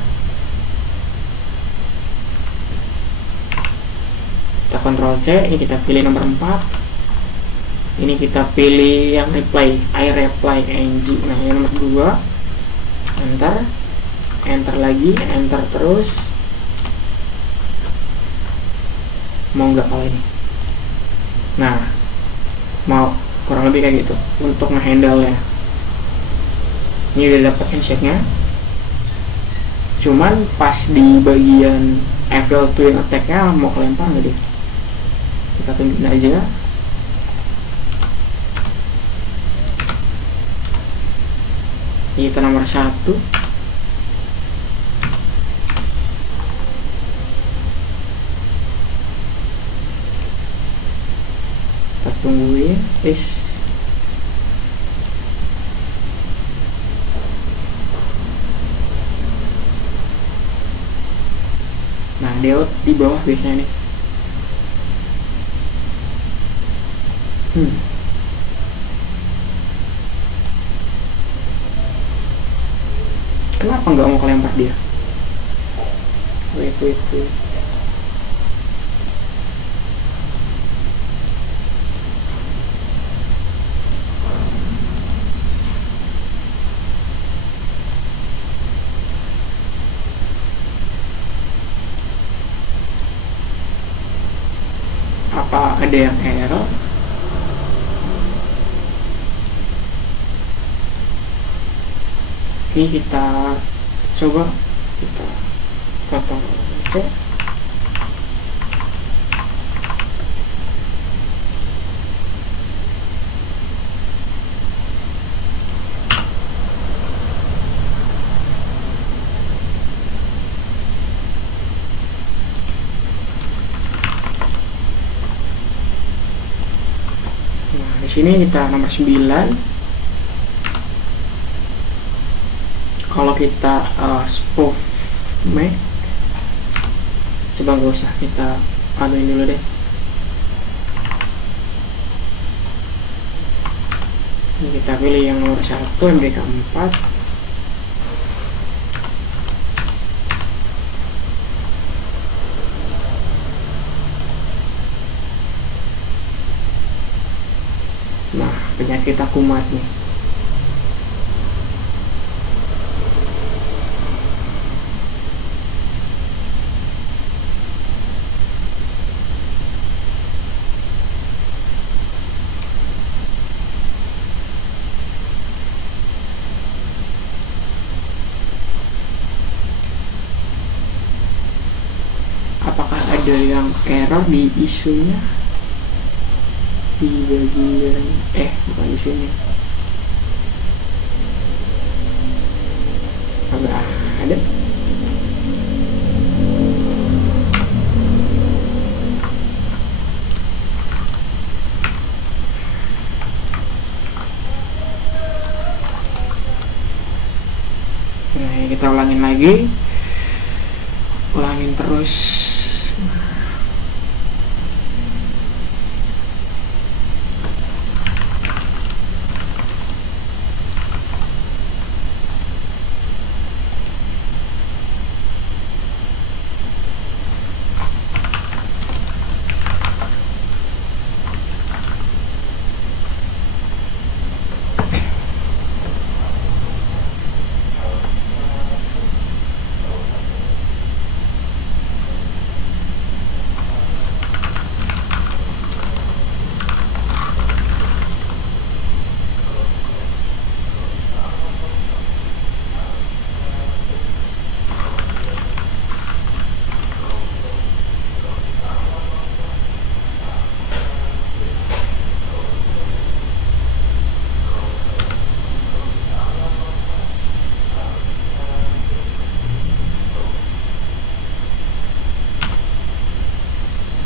Kita Ctrl C, ini kita pilih nomor 4. Ini kita pilih yang reply, iReply ng. Nah, yang nomor 2. Enter. Enter lagi, enter terus. Mau nggak kalau ini? Nah, mau kurang lebih kayak gitu untuk ngehandle ya. Ini udah dapat handshake-nya. Cuman pas di bagian Evil Twin attack-nya mau kelempar nggak deh? Kita tunjukin aja. Kita nomor 1. Kita tungguin. Nah, deot di bawah biasanya nih. Kenapa nggak mau kelempar dia? Wait. Apa ada yang error? Ini kita coba, kita Ctrl C. sini kita nomor 9. Kalau kita spoof Mac, coba nggak usah kita anuin dulu deh. Ini kita pilih yang nomor 1, MDK 4. Nah, penyakit akumat nih. Apakah ada yang error di isunya, di bagian bukan di sini, agak ada. Nah, kita ulangin lagi, ulangin terus.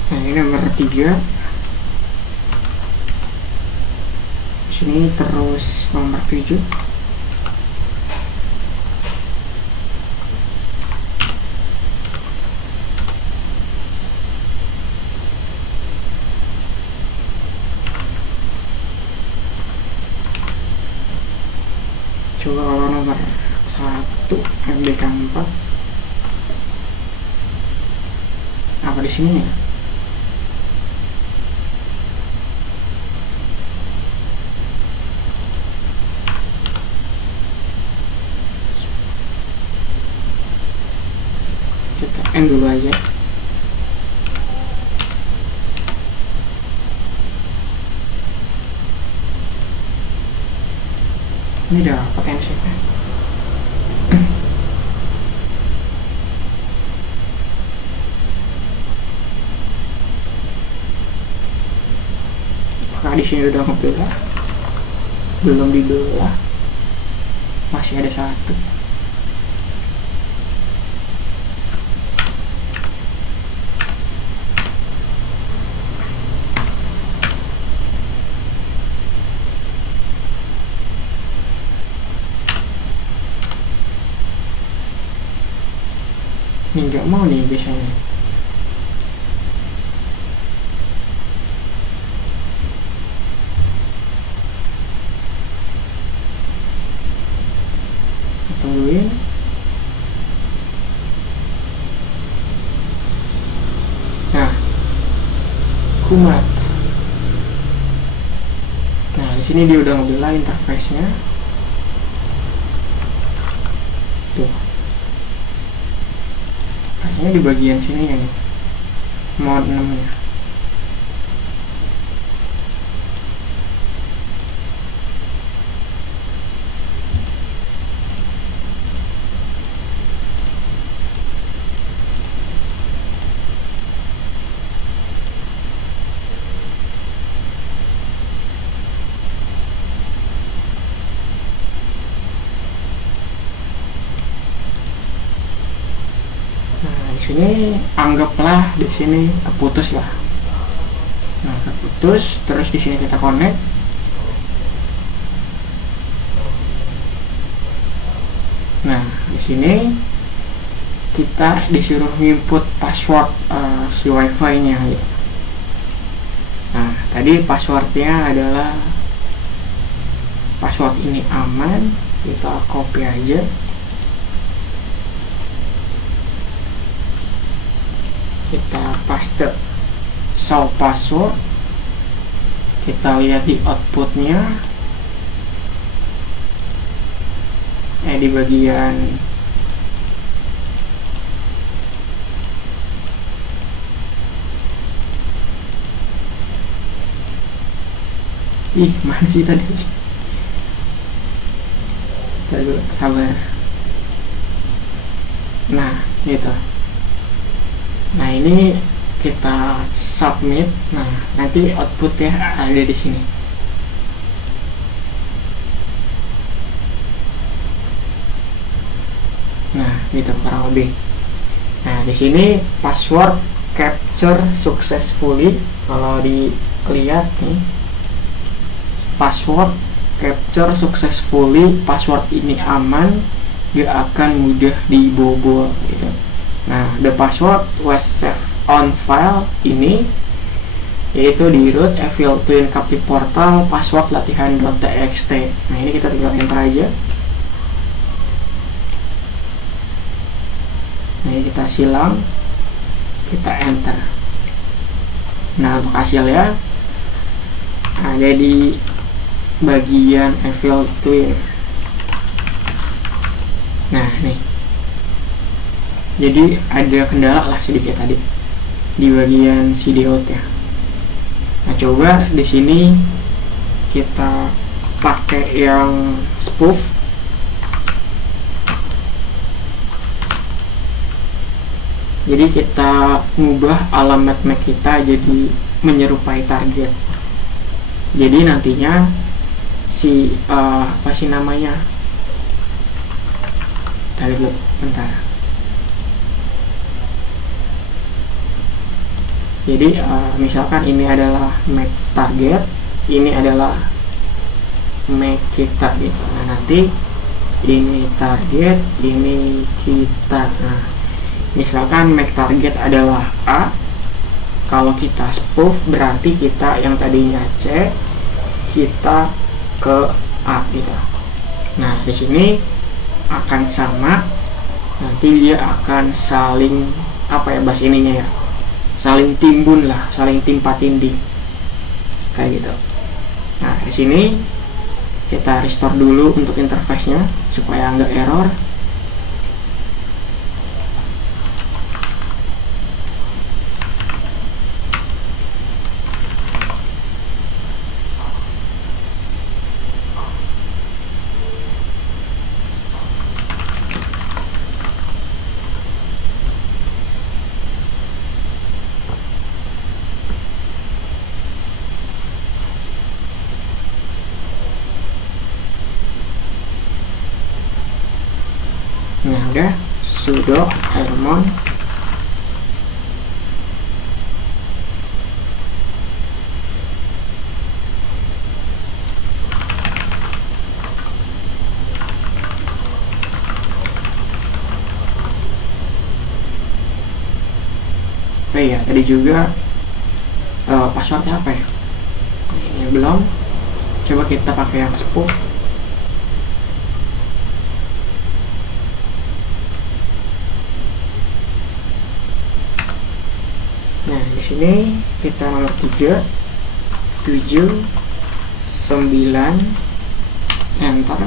Nah, ini nomor 3. Sini terus nomor 7. Coba kalau nomor 1 MDK 4 apa di sini ya? Kita end dulu aja. Ini udah potensi kan? Apakah di sini udah ngebelah? Belum dibelah, masih ada 1. Ini nggak mau nih biasanya. Tungguin. Nah, kumat. Nah, di sini dia udah ngebelah interface-nya. Tuh. Kayaknya di bagian sini yang mode 6 ya. Sini anggaplah di sini keputus lah. Nah, keputus, terus di sini kita connect. di sini kita disuruh input password si wifi-nya gitu. Nah, tadi passwordnya adalah password ini aman, kita copy aja. Kita paste show password, kita lihat di outputnya, di bagian mana sih tadi? Tadi sabar. Nah, gitu. Nah, ini kita submit. Nah, nanti outputnya ada di sini. Nah, gitu kurang lebih. Nah, di sini password capture successfully. Kalau dilihat nih, password capture successfully, password ini aman, gak akan mudah dibobol gitu. Nah, the password was saved on file ini yaitu di root evil twin captive portal password latihan.txt. Nah, ini kita tinggal enter aja. Nah, ini kita silang, kita enter. Nah, untuk hasilnya ada di bagian evil twin. Nah, nih, jadi ada kendala lah sedikit tadi di bagian CD out-nya. Nah, coba di sini kita pakai yang spoof. Jadi kita ngubah alamat MAC kita jadi menyerupai target. Jadi nantinya si apa sih namanya? Tadi dulu, bentar. Jadi misalkan ini adalah MAC target, ini adalah MAC kita gitu. Nah, nanti ini target, ini kita. Nah, misalkan MAC target adalah A, kalau kita spoof berarti kita yang tadinya C, kita ke A gitu. Nah, di sini akan sama, nanti dia akan saling apa ya bahasa ininya ya, saling timbun lah, saling timpa tindih kayak gitu. Nah, di sini kita restore dulu untuk interface-nya supaya nggak error. Nah, udah sudo airmon ya, tadi juga passwordnya apa ya? Ini belum. Coba kita pakai yang spoof. Nah, di sini kita nomor 3 7 9 enter.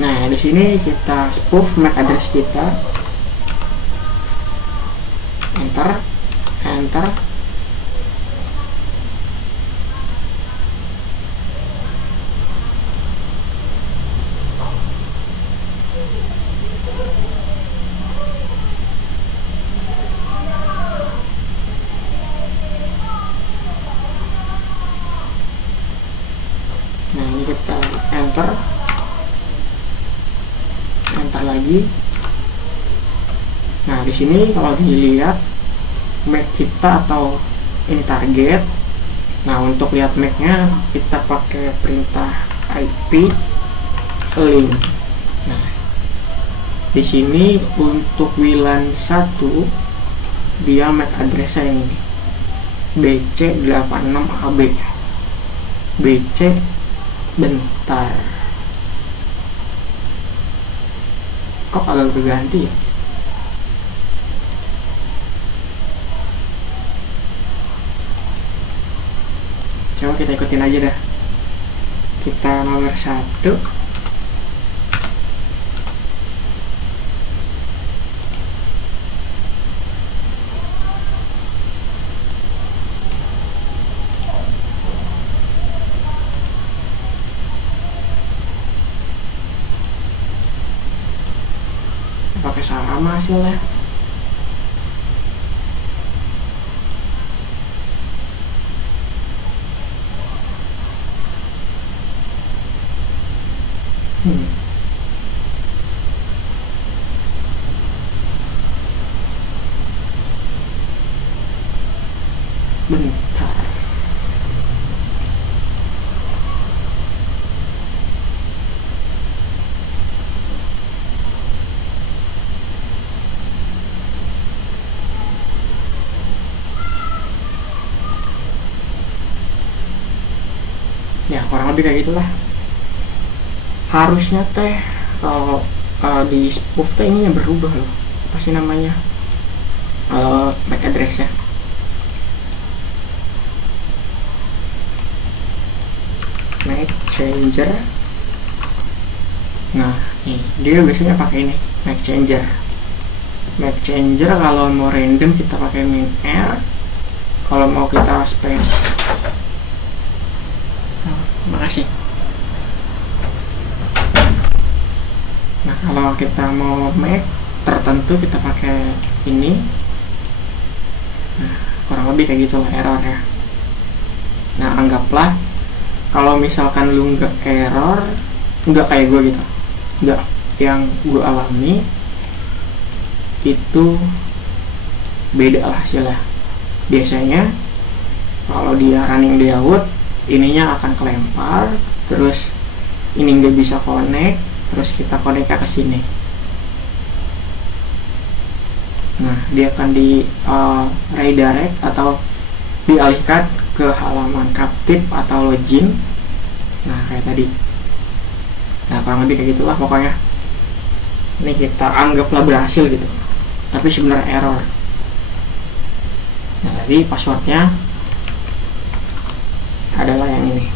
Nah, di sini kita spoof MAC address kita, enter, enter. Nah, ini kita enter, enter lagi. Nah, di sini kalau dilihat Mac kita atau ini target. Nah, untuk lihat Mac-nya kita pakai perintah IP link. Nah, di sini untuk WLAN 1 dia MAC address-nya yang ini BC86AB. BC bentar, kok agak berganti ya. Coba kita ikutin aja dah. Kita nomor 1. Pakai sama hasilnya. Bentar. Ya kurang lebih kayak gitulah. Harusnya teh kalau di spoof teh ininya berubah loh. Apa sih namanya? MAC address-nya. MAC changer. Nah, nih dia biasanya pakai ini, MAC changer. MAC changer kalau mau random kita pakai min R. Kalau mau kita spam. Makasih. Nah, kalau kita mau MAC tertentu kita pakai ini. Nah, kurang lebih kayak gitu lah errornya. Nah, anggaplah kalau misalkan lu nggak error, nggak kayak gue gitu, nggak yang gue alami, itu beda lah hasilnya. Biasanya kalau dia running di out, ininya akan kelempar, terus ini nggak bisa connect, terus kita connect ke sini. Nah, dia akan di redirect atau dialihkan ke halaman captive atau login. Nah, kayak tadi. Nah, kurang lebih kayak gitulah pokoknya. Ini kita anggaplah berhasil gitu, tapi sebenarnya error. Nah, tadi passwordnya adalah yang ini.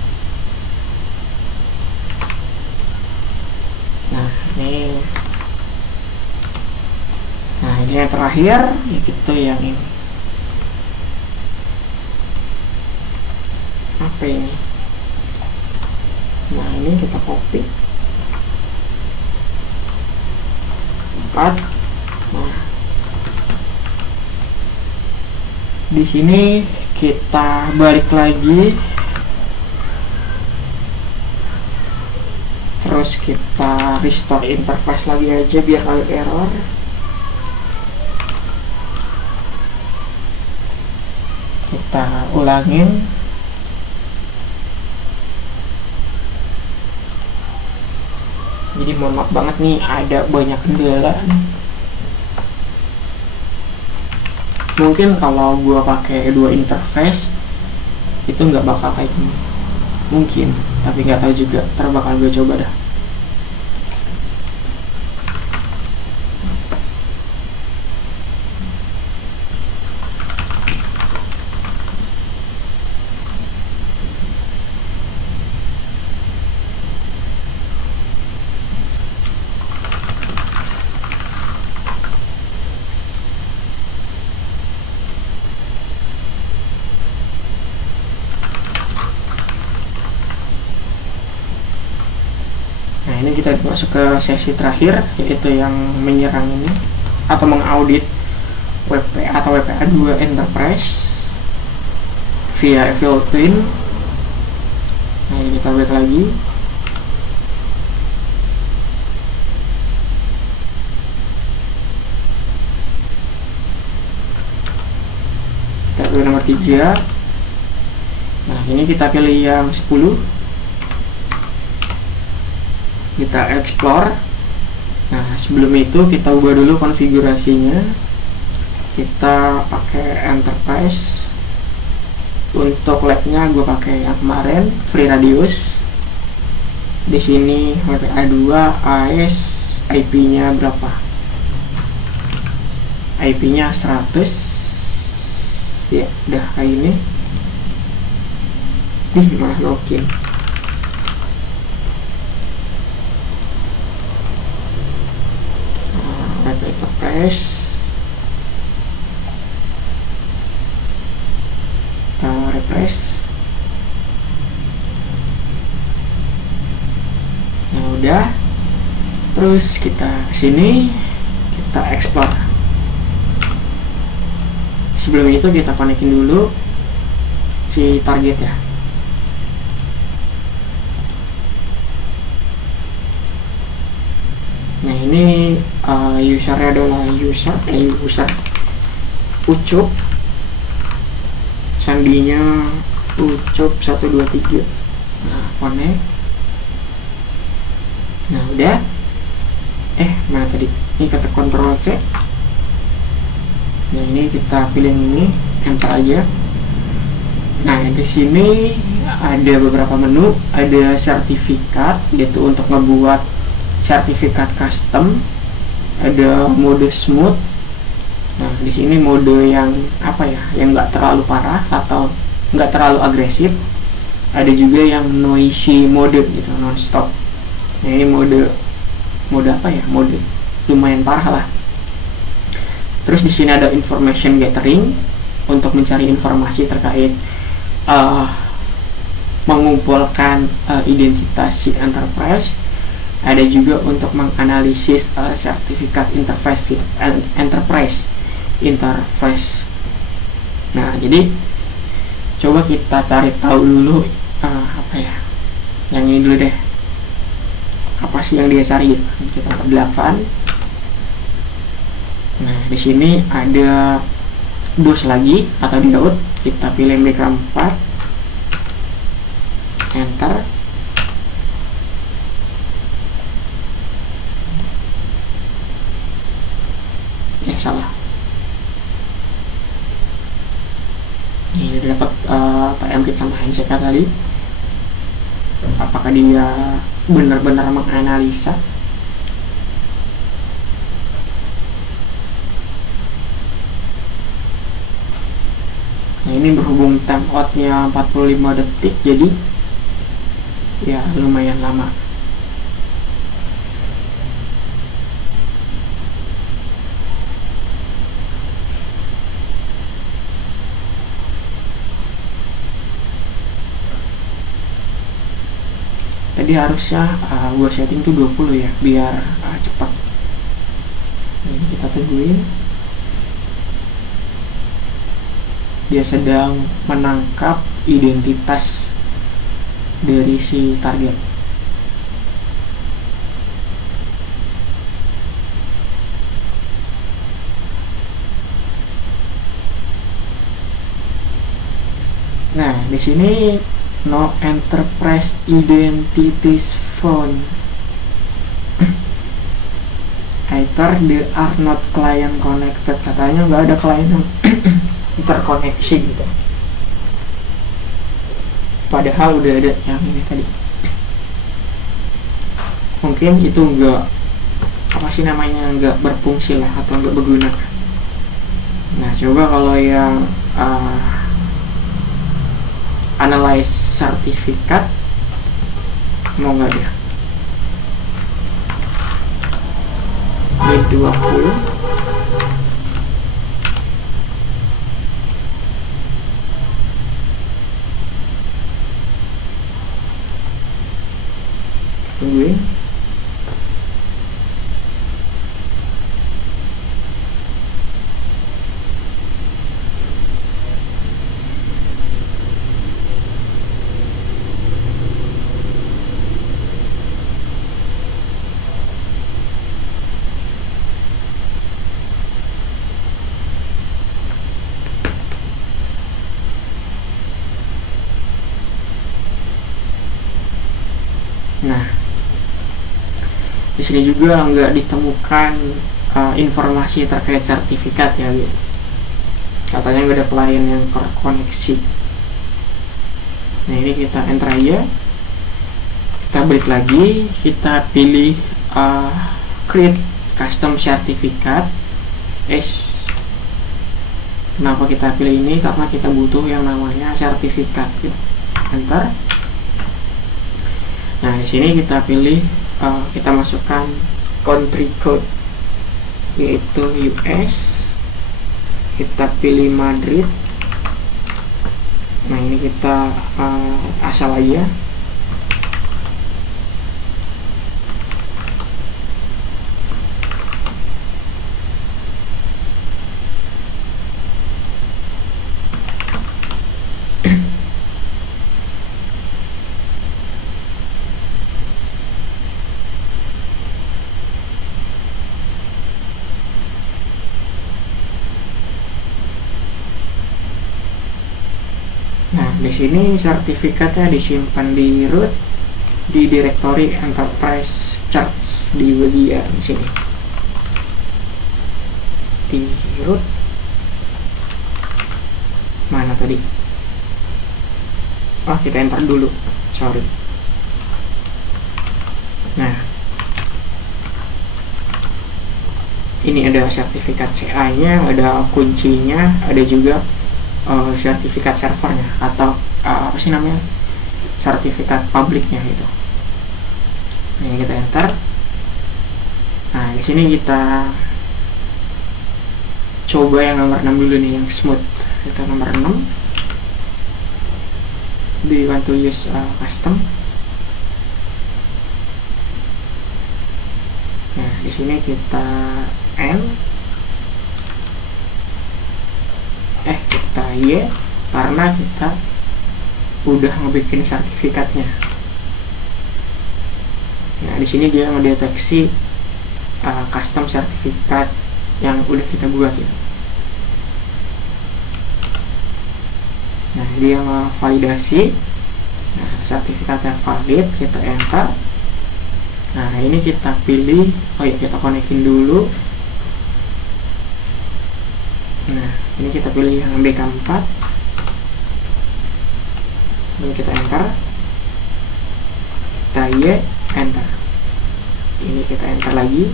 Nah, ini yang terakhir itu yang ini. Apa ini? Nah, ini kita copy 4. Nah, di sini kita balik lagi, terus kita restore interface lagi aja biar agak error. Kita ulangin. Jadi mohon maaf banget nih, ada banyak kendala. Mungkin kalau gua pakai dua interface itu nggak bakal kayak gini, mungkin, tapi nggak tahu juga. Ntar bakal gue coba dah. Nah, ini kita masuk ke sesi terakhir, yaitu yang menyerang ini atau mengaudit WP atau WPA2 Enterprise via Evil Twin. Nah, ini kita lihat lagi. sampai nomor 3. Nah, ini kita pilih yang 10. Kita explore. Nah, sebelum itu kita ubah dulu konfigurasinya. Kita pakai enterprise. Untuk labnya gue pakai yang kemarin, free radius. Di sini WPA2 AS, IP-nya berapa? IP-nya 100. Ya, udah kayak ini. Malah login. Enterprise. Kita refresh. Nah, udah. Terus kita kesini, kita explore. Sebelum itu kita konekin dulu si target ya. Nah, ini usernya adalah user Ucup. Sandinya Ucup 123. Nah, connect. Nah, udah. Mana tadi? Ini kata Ctrl C. Nah, ini kita pilih ini, enter aja. Nah, di sini ada beberapa menu, ada sertifikat, yaitu untuk ngebuat sertifikat custom, ada mode smooth. Nah, di sini mode yang apa ya, yang nggak terlalu parah atau nggak terlalu agresif. Ada juga yang noisy mode gitu, non stop. Nah, ini mode apa ya, mode lumayan parah lah. Terus di sini ada information gathering untuk mencari informasi terkait mengumpulkan identitas si enterprise. Ada juga untuk menganalisis sertifikat interface enterprise interface. Nah, jadi coba kita cari tahu dulu apa ya, yang ini dulu deh, apa sih yang dia cari gitu. Kita 8. Nah, di sini ada DOS lagi atau Diout. Kita pilih background 4, enter. Salah. Ini udah dapat PM kit sama handshake tadi. Apakah dia benar-benar menganalisa? Nah, ini berhubung timeoutnya 45 detik, jadi ya lumayan lama. Tadi harusnya gue setting tuh 20 ya, biar cepat. Ini kita tungguin. Dia sedang menangkap identitas dari si target. Nah, di sini no enterprise identities found. Either they are not client connected. Katanya nggak ada klien yang terkoneksi gitu. Padahal udah ada yang ini tadi. Mungkin itu nggak, apa sih namanya, nggak berfungsi lah atau nggak berguna. Nah, coba kalau yang analyze sertifikat, mau nggak dia? Ini 20. Tungguin. Di sini juga nggak ditemukan informasi terkait sertifikat ya, gitu. Katanya nggak ada klien yang terkoneksi. Nah ini kita enter aja, kita balik lagi, kita pilih create custom certificate. Kenapa kita pilih ini? Karena kita butuh yang namanya sertifikat. Enter. Nah di sini kita pilih, kita masukkan country code yaitu US. Kita pilih Madrid. Nah ini kita asal aja. Nah, di sini sertifikatnya disimpan di root di direktori enterprise charts di bagian sini. Di root mana tadi? Oh, kita enter dulu. Sorry. Nah, ini ada sertifikat CA-nya, ada kuncinya, ada juga sertifikat servernya atau apa sih namanya, sertifikat publiknya gitu. Ini kita enter. Nah di sini kita coba yang nomor 6 dulu nih, yang smooth. Kita nomor 6. Do you want to use custom? Nah di sini kita kita Y karena kita udah ngebikin sertifikatnya. Nah di sini dia mendeteksi custom sertifikat yang udah kita buat ya. Nah dia validasi. Nah sertifikatnya valid, kita enter. Nah ini kita pilih, oh ya kita konekin dulu. Nah ini kita pilih yang BK4. Ini kita enter. Kita Y, enter. Ini kita enter lagi,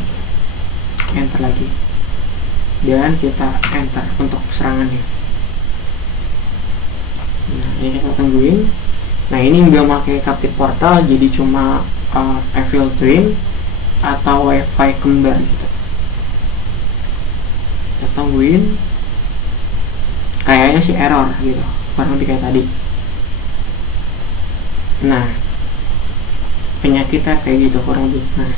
dan kita enter untuk serangannya. Nah ini kita tungguin. Nah ini nggak pakai Captive Portal, jadi cuma Evil Twin atau WiFi kembar gitu. Kita tungguin. Kayaknya sih error gitu, kurang lebih kayak tadi. Nah penyakitnya kayak gitu kurang lebih. Nah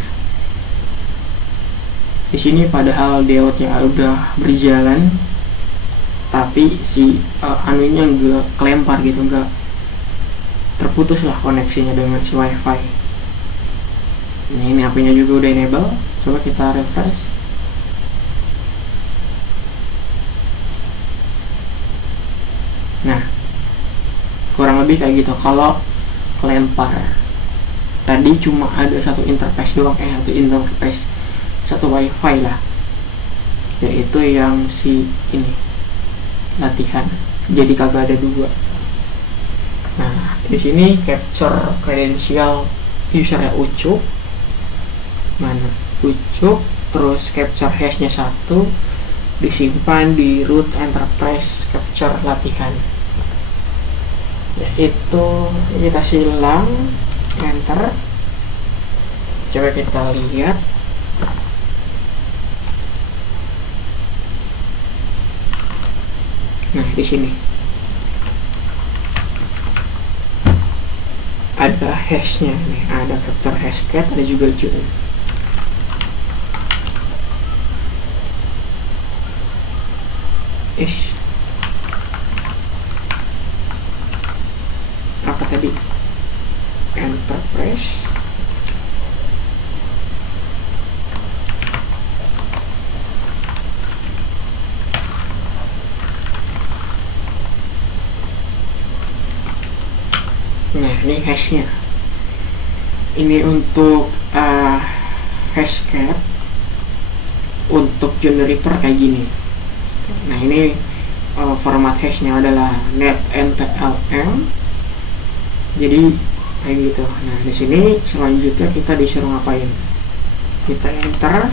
di sini padahal DOCA udah berjalan, tapi si anunya nggak kelempar gitu, nggak terputus lah koneksinya dengan si WiFi. Nah ini HP-nya juga udah enable. Coba kita refresh. Nah kurang lebih kayak gitu. Kalau kelempar tadi cuma ada satu interface doang, satu WiFi lah, yaitu yang si ini latihan, jadi kagak ada dua. Nah di sini capture credential usernya Ucup, mana Ucup, terus capture hashnya 1, disimpan di root enterprise capture latihan, yaitu kita silang, enter. Coba kita lihat. Nah di sini ada hashnya nih, ada capture hashcat, ada juga join. Apa tadi? Enterprise. Nah ini hashnya. Ini untuk hashcat untuk Junreaper kayak gini. Nah ini format hashnya adalah netntlm, jadi kayak gitu. Nah di sini selanjutnya kita disuruh ngapain? Kita enter.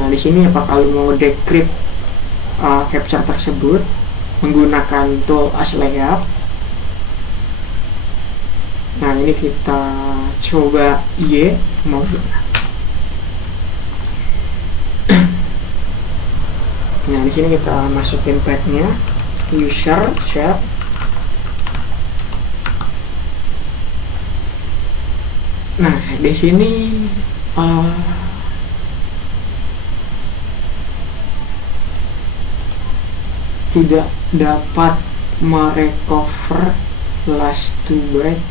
Nah di sini apakah mau decrypt capture tersebut menggunakan tool as layup. Nah ini kita coba mau. Nah di sini kita masukin path-nya user chat. Nah di sini tidak dapat merecover last 2 byte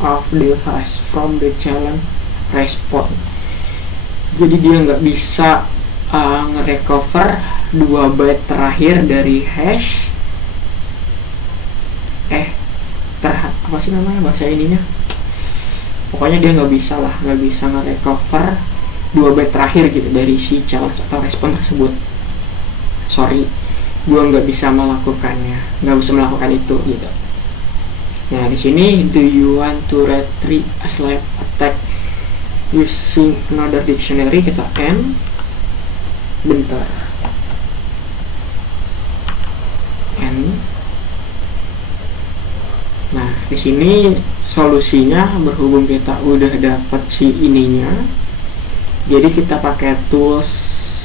of the hash from the challenge response. Jadi dia nggak bisa nge-recover 2 byte terakhir dari hash. Apa sih namanya bahasa ininya? Pokoknya dia nggak bisa nge-recover 2 byte terakhir gitu dari si challenge atau respon tersebut. Sorry, gua nggak bisa melakukannya, nggak bisa melakukan itu gitu. Nah di sini, do you want to retrieve a slave attack using another dictionary? Kita n. Bentar. N. Nah di sini solusinya, berhubung kita udah dapat si ininya, jadi kita pakai tools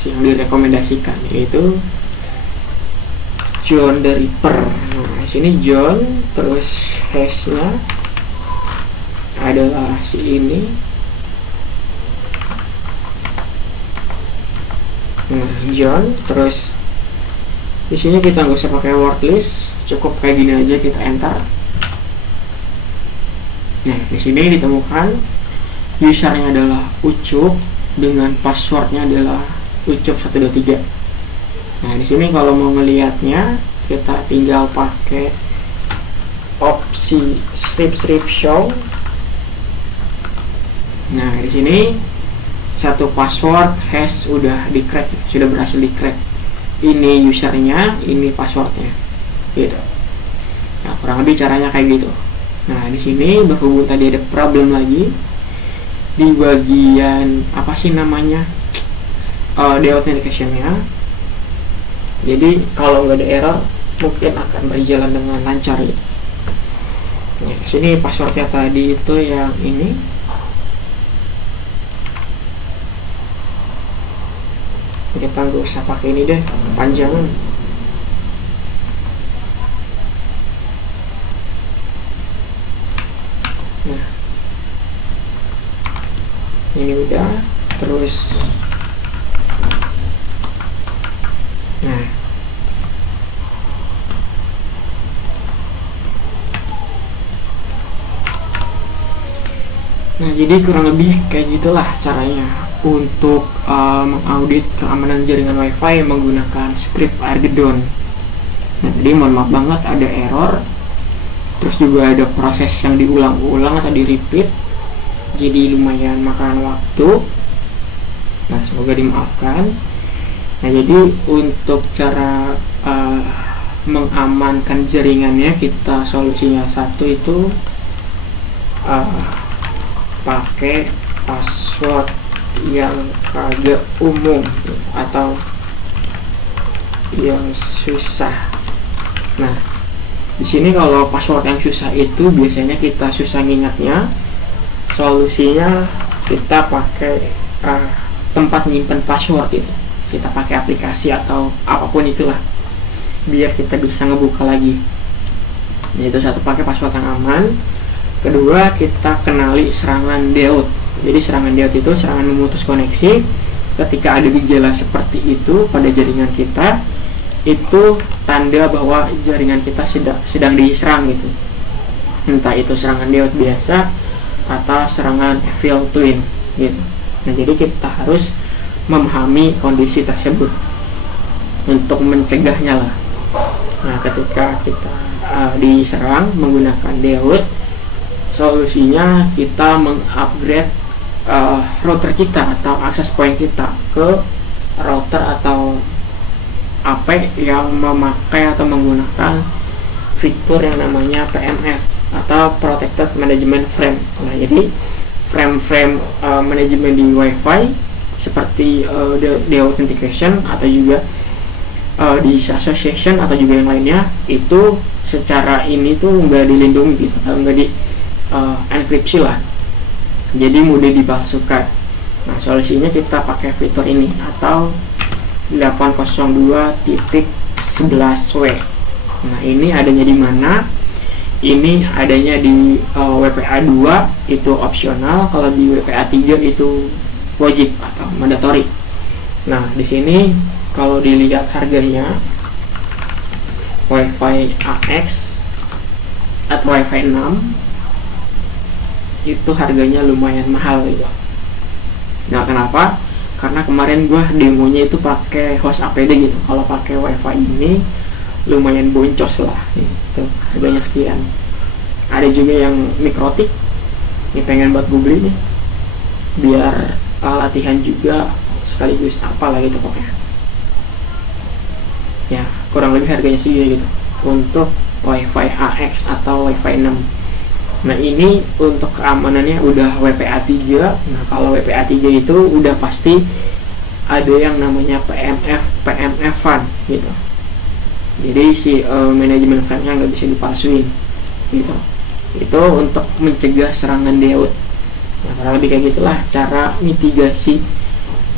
yang direkomendasikan, yaitu Junreaper. Nah di sini John, terus hashnya adalah si ini. Nah John, terus di sini kita nggak usah pakai word list, cukup kayak gini aja, kita enter. Nah di sini ditemukan usernya adalah Ucup dengan passwordnya adalah ucup123. Nah di sini kalau mau melihatnya, kita tinggal pakai opsi strip show. Nah di sini satu password hash sudah di-crack, sudah berhasil di-crack. Ini usernya, ini passwordnya, gitu. Nah kurang lebih caranya kayak gitu. Nah di sini berhubung tadi ada problem lagi di bagian apa sih namanya, deauthentication-nya. Jadi kalau nggak ada error, mungkin akan berjalan dengan lancar ya. Nah, sini passwordnya tadi itu yang ini. Kita nggak usah pakai ini deh, panjangan. Nah, ini udah, terus. Nah jadi kurang lebih kayak gitulah caranya untuk mengaudit keamanan jaringan WiFi menggunakan script Armageddon. Nah tadi mohon maaf banget ada error, terus juga ada proses yang diulang-ulang atau di repeat, jadi lumayan makan waktu. Nah semoga dimaafkan. Nah jadi untuk cara mengamankan jaringannya, kita solusinya satu itu pakai password yang kagak umum atau yang susah. Nah di sini kalau password yang susah itu biasanya kita susah ngingatnya. Solusinya kita pakai tempat nyimpen password itu, kita pakai aplikasi atau apapun itulah biar kita bisa ngebuka lagi. Yaitu satu, pakai password yang aman. Kedua, kita kenali serangan DDoS. Jadi serangan DDoS itu serangan memutus koneksi. Ketika ada gejala seperti itu pada jaringan kita, itu tanda bahwa jaringan kita sedang diserang gitu. Entah itu serangan DDoS biasa atau serangan evil twin gitu. Nah jadi kita harus memahami kondisi tersebut untuk mencegahnya lah. Nah ketika kita diserang menggunakan DDoS, solusinya kita mengupgrade router kita atau access point kita ke router atau AP yang memakai atau menggunakan fitur yang namanya PMF atau Protected Management Frame. Nah, jadi frame-frame manajemen di WiFi seperti the authentication atau juga disassociation atau juga yang lainnya itu secara ini tuh nggak dilindungi gitu, atau nggak di enkripsi lah, jadi mudah dipalsukan. Nah, solusinya kita pakai fitur ini atau 802.11w. Nah, ini adanya di mana? Ini adanya di WPA 2 itu opsional, kalau di WPA 3 itu wajib atau mandatory. Nah, di sini kalau dilihat harganya WiFi AX atau WiFi 6 itu harganya lumayan mahal gitu. Nah, kenapa? Karena kemarin gua demonya itu pakai host APD gitu. Kalau pakai WiFi ini lumayan boncos lah gitu. Harganya sekian. Ada juga yang mikrotik. Ini pengen buat gue beli nih. Biar latihan juga sekaligus apa lah gitu pokoknya. Ya, kurang lebih harganya segini gitu. Untuk WiFi AX atau WiFi 6. Nah, ini untuk keamanannya udah WPA 3. Nah, kalau WPA 3 itu udah pasti ada yang namanya PMF-an gitu. Jadi si manajemen frame-nya nggak bisa dipalsuin gitu. Itu untuk mencegah serangan DDoS. Nah, kurang lebih kayak gitulah cara mitigasi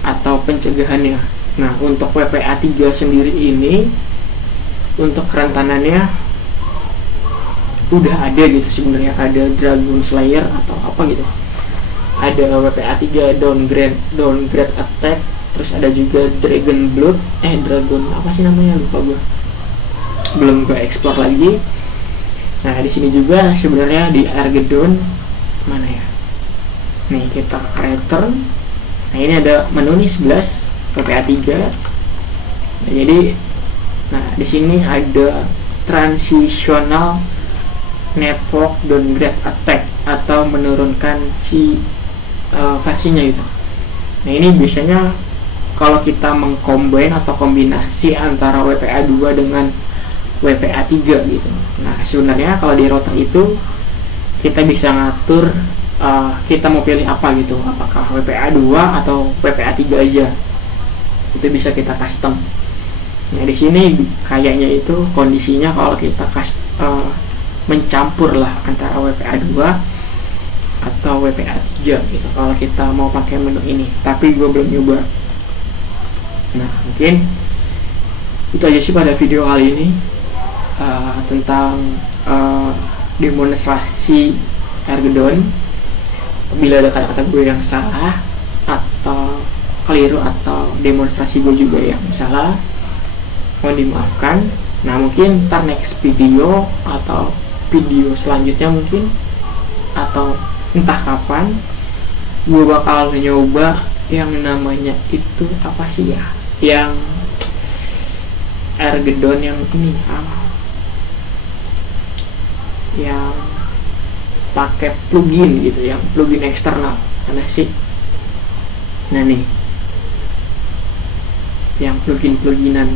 atau pencegahannya. Nah, untuk WPA 3 sendiri ini untuk kerentanannya udah ada gitu sebenarnya, ada Dragon Slayer atau apa gitu, ada WPA 3 downgrade attack, terus ada juga Dragon apa sih namanya, lupa gue, belum gue explore lagi. Nah, di sini juga sebenarnya di Armageddon mana ya, nih kita return. Nah, ini ada menu nih 11 WPA 3. Nah, jadi di sini ada transitional network downgrade attack atau menurunkan si versinya gitu. Nah, ini biasanya kalau kita mengcombine atau kombinasi antara WPA 2 dengan WPA 3 gitu. Nah, sebenarnya kalau di router itu kita bisa ngatur kita mau pilih apa gitu, apakah WPA 2 atau WPA 3 aja. Itu bisa kita custom. Nah, di sini kayaknya itu kondisinya kalau kita mencampur lah antara WPA 2 atau WPA 3 gitu kalau kita mau pakai menu ini, tapi gue belum nyoba. Nah, mungkin itu aja sih pada video kali ini tentang demonstrasi Armageddon. Bila ada kata-kata gue yang salah atau keliru atau demonstrasi gue juga yang salah, mohon dimaafkan. Nah, mungkin ntar next video atau video selanjutnya mungkin atau entah kapan gue bakal nyoba yang namanya itu apa sih ya, yang Armageddon yang ini yang pakai plugin gitu, yang plugin eksternal mana sih. Nah, nih yang pluginan,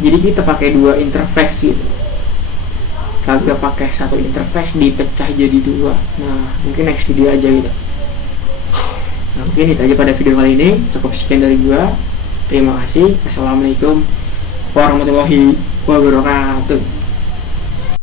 jadi kita pakai dua interface gitu, kagak pakai satu interface dipecah jadi dua. Nah, mungkin next video aja gitu. Nah, mungkin itu aja pada video kali ini. Cukup sekian dari gua. Terima kasih. Assalamualaikum warahmatullahi wabarakatuh.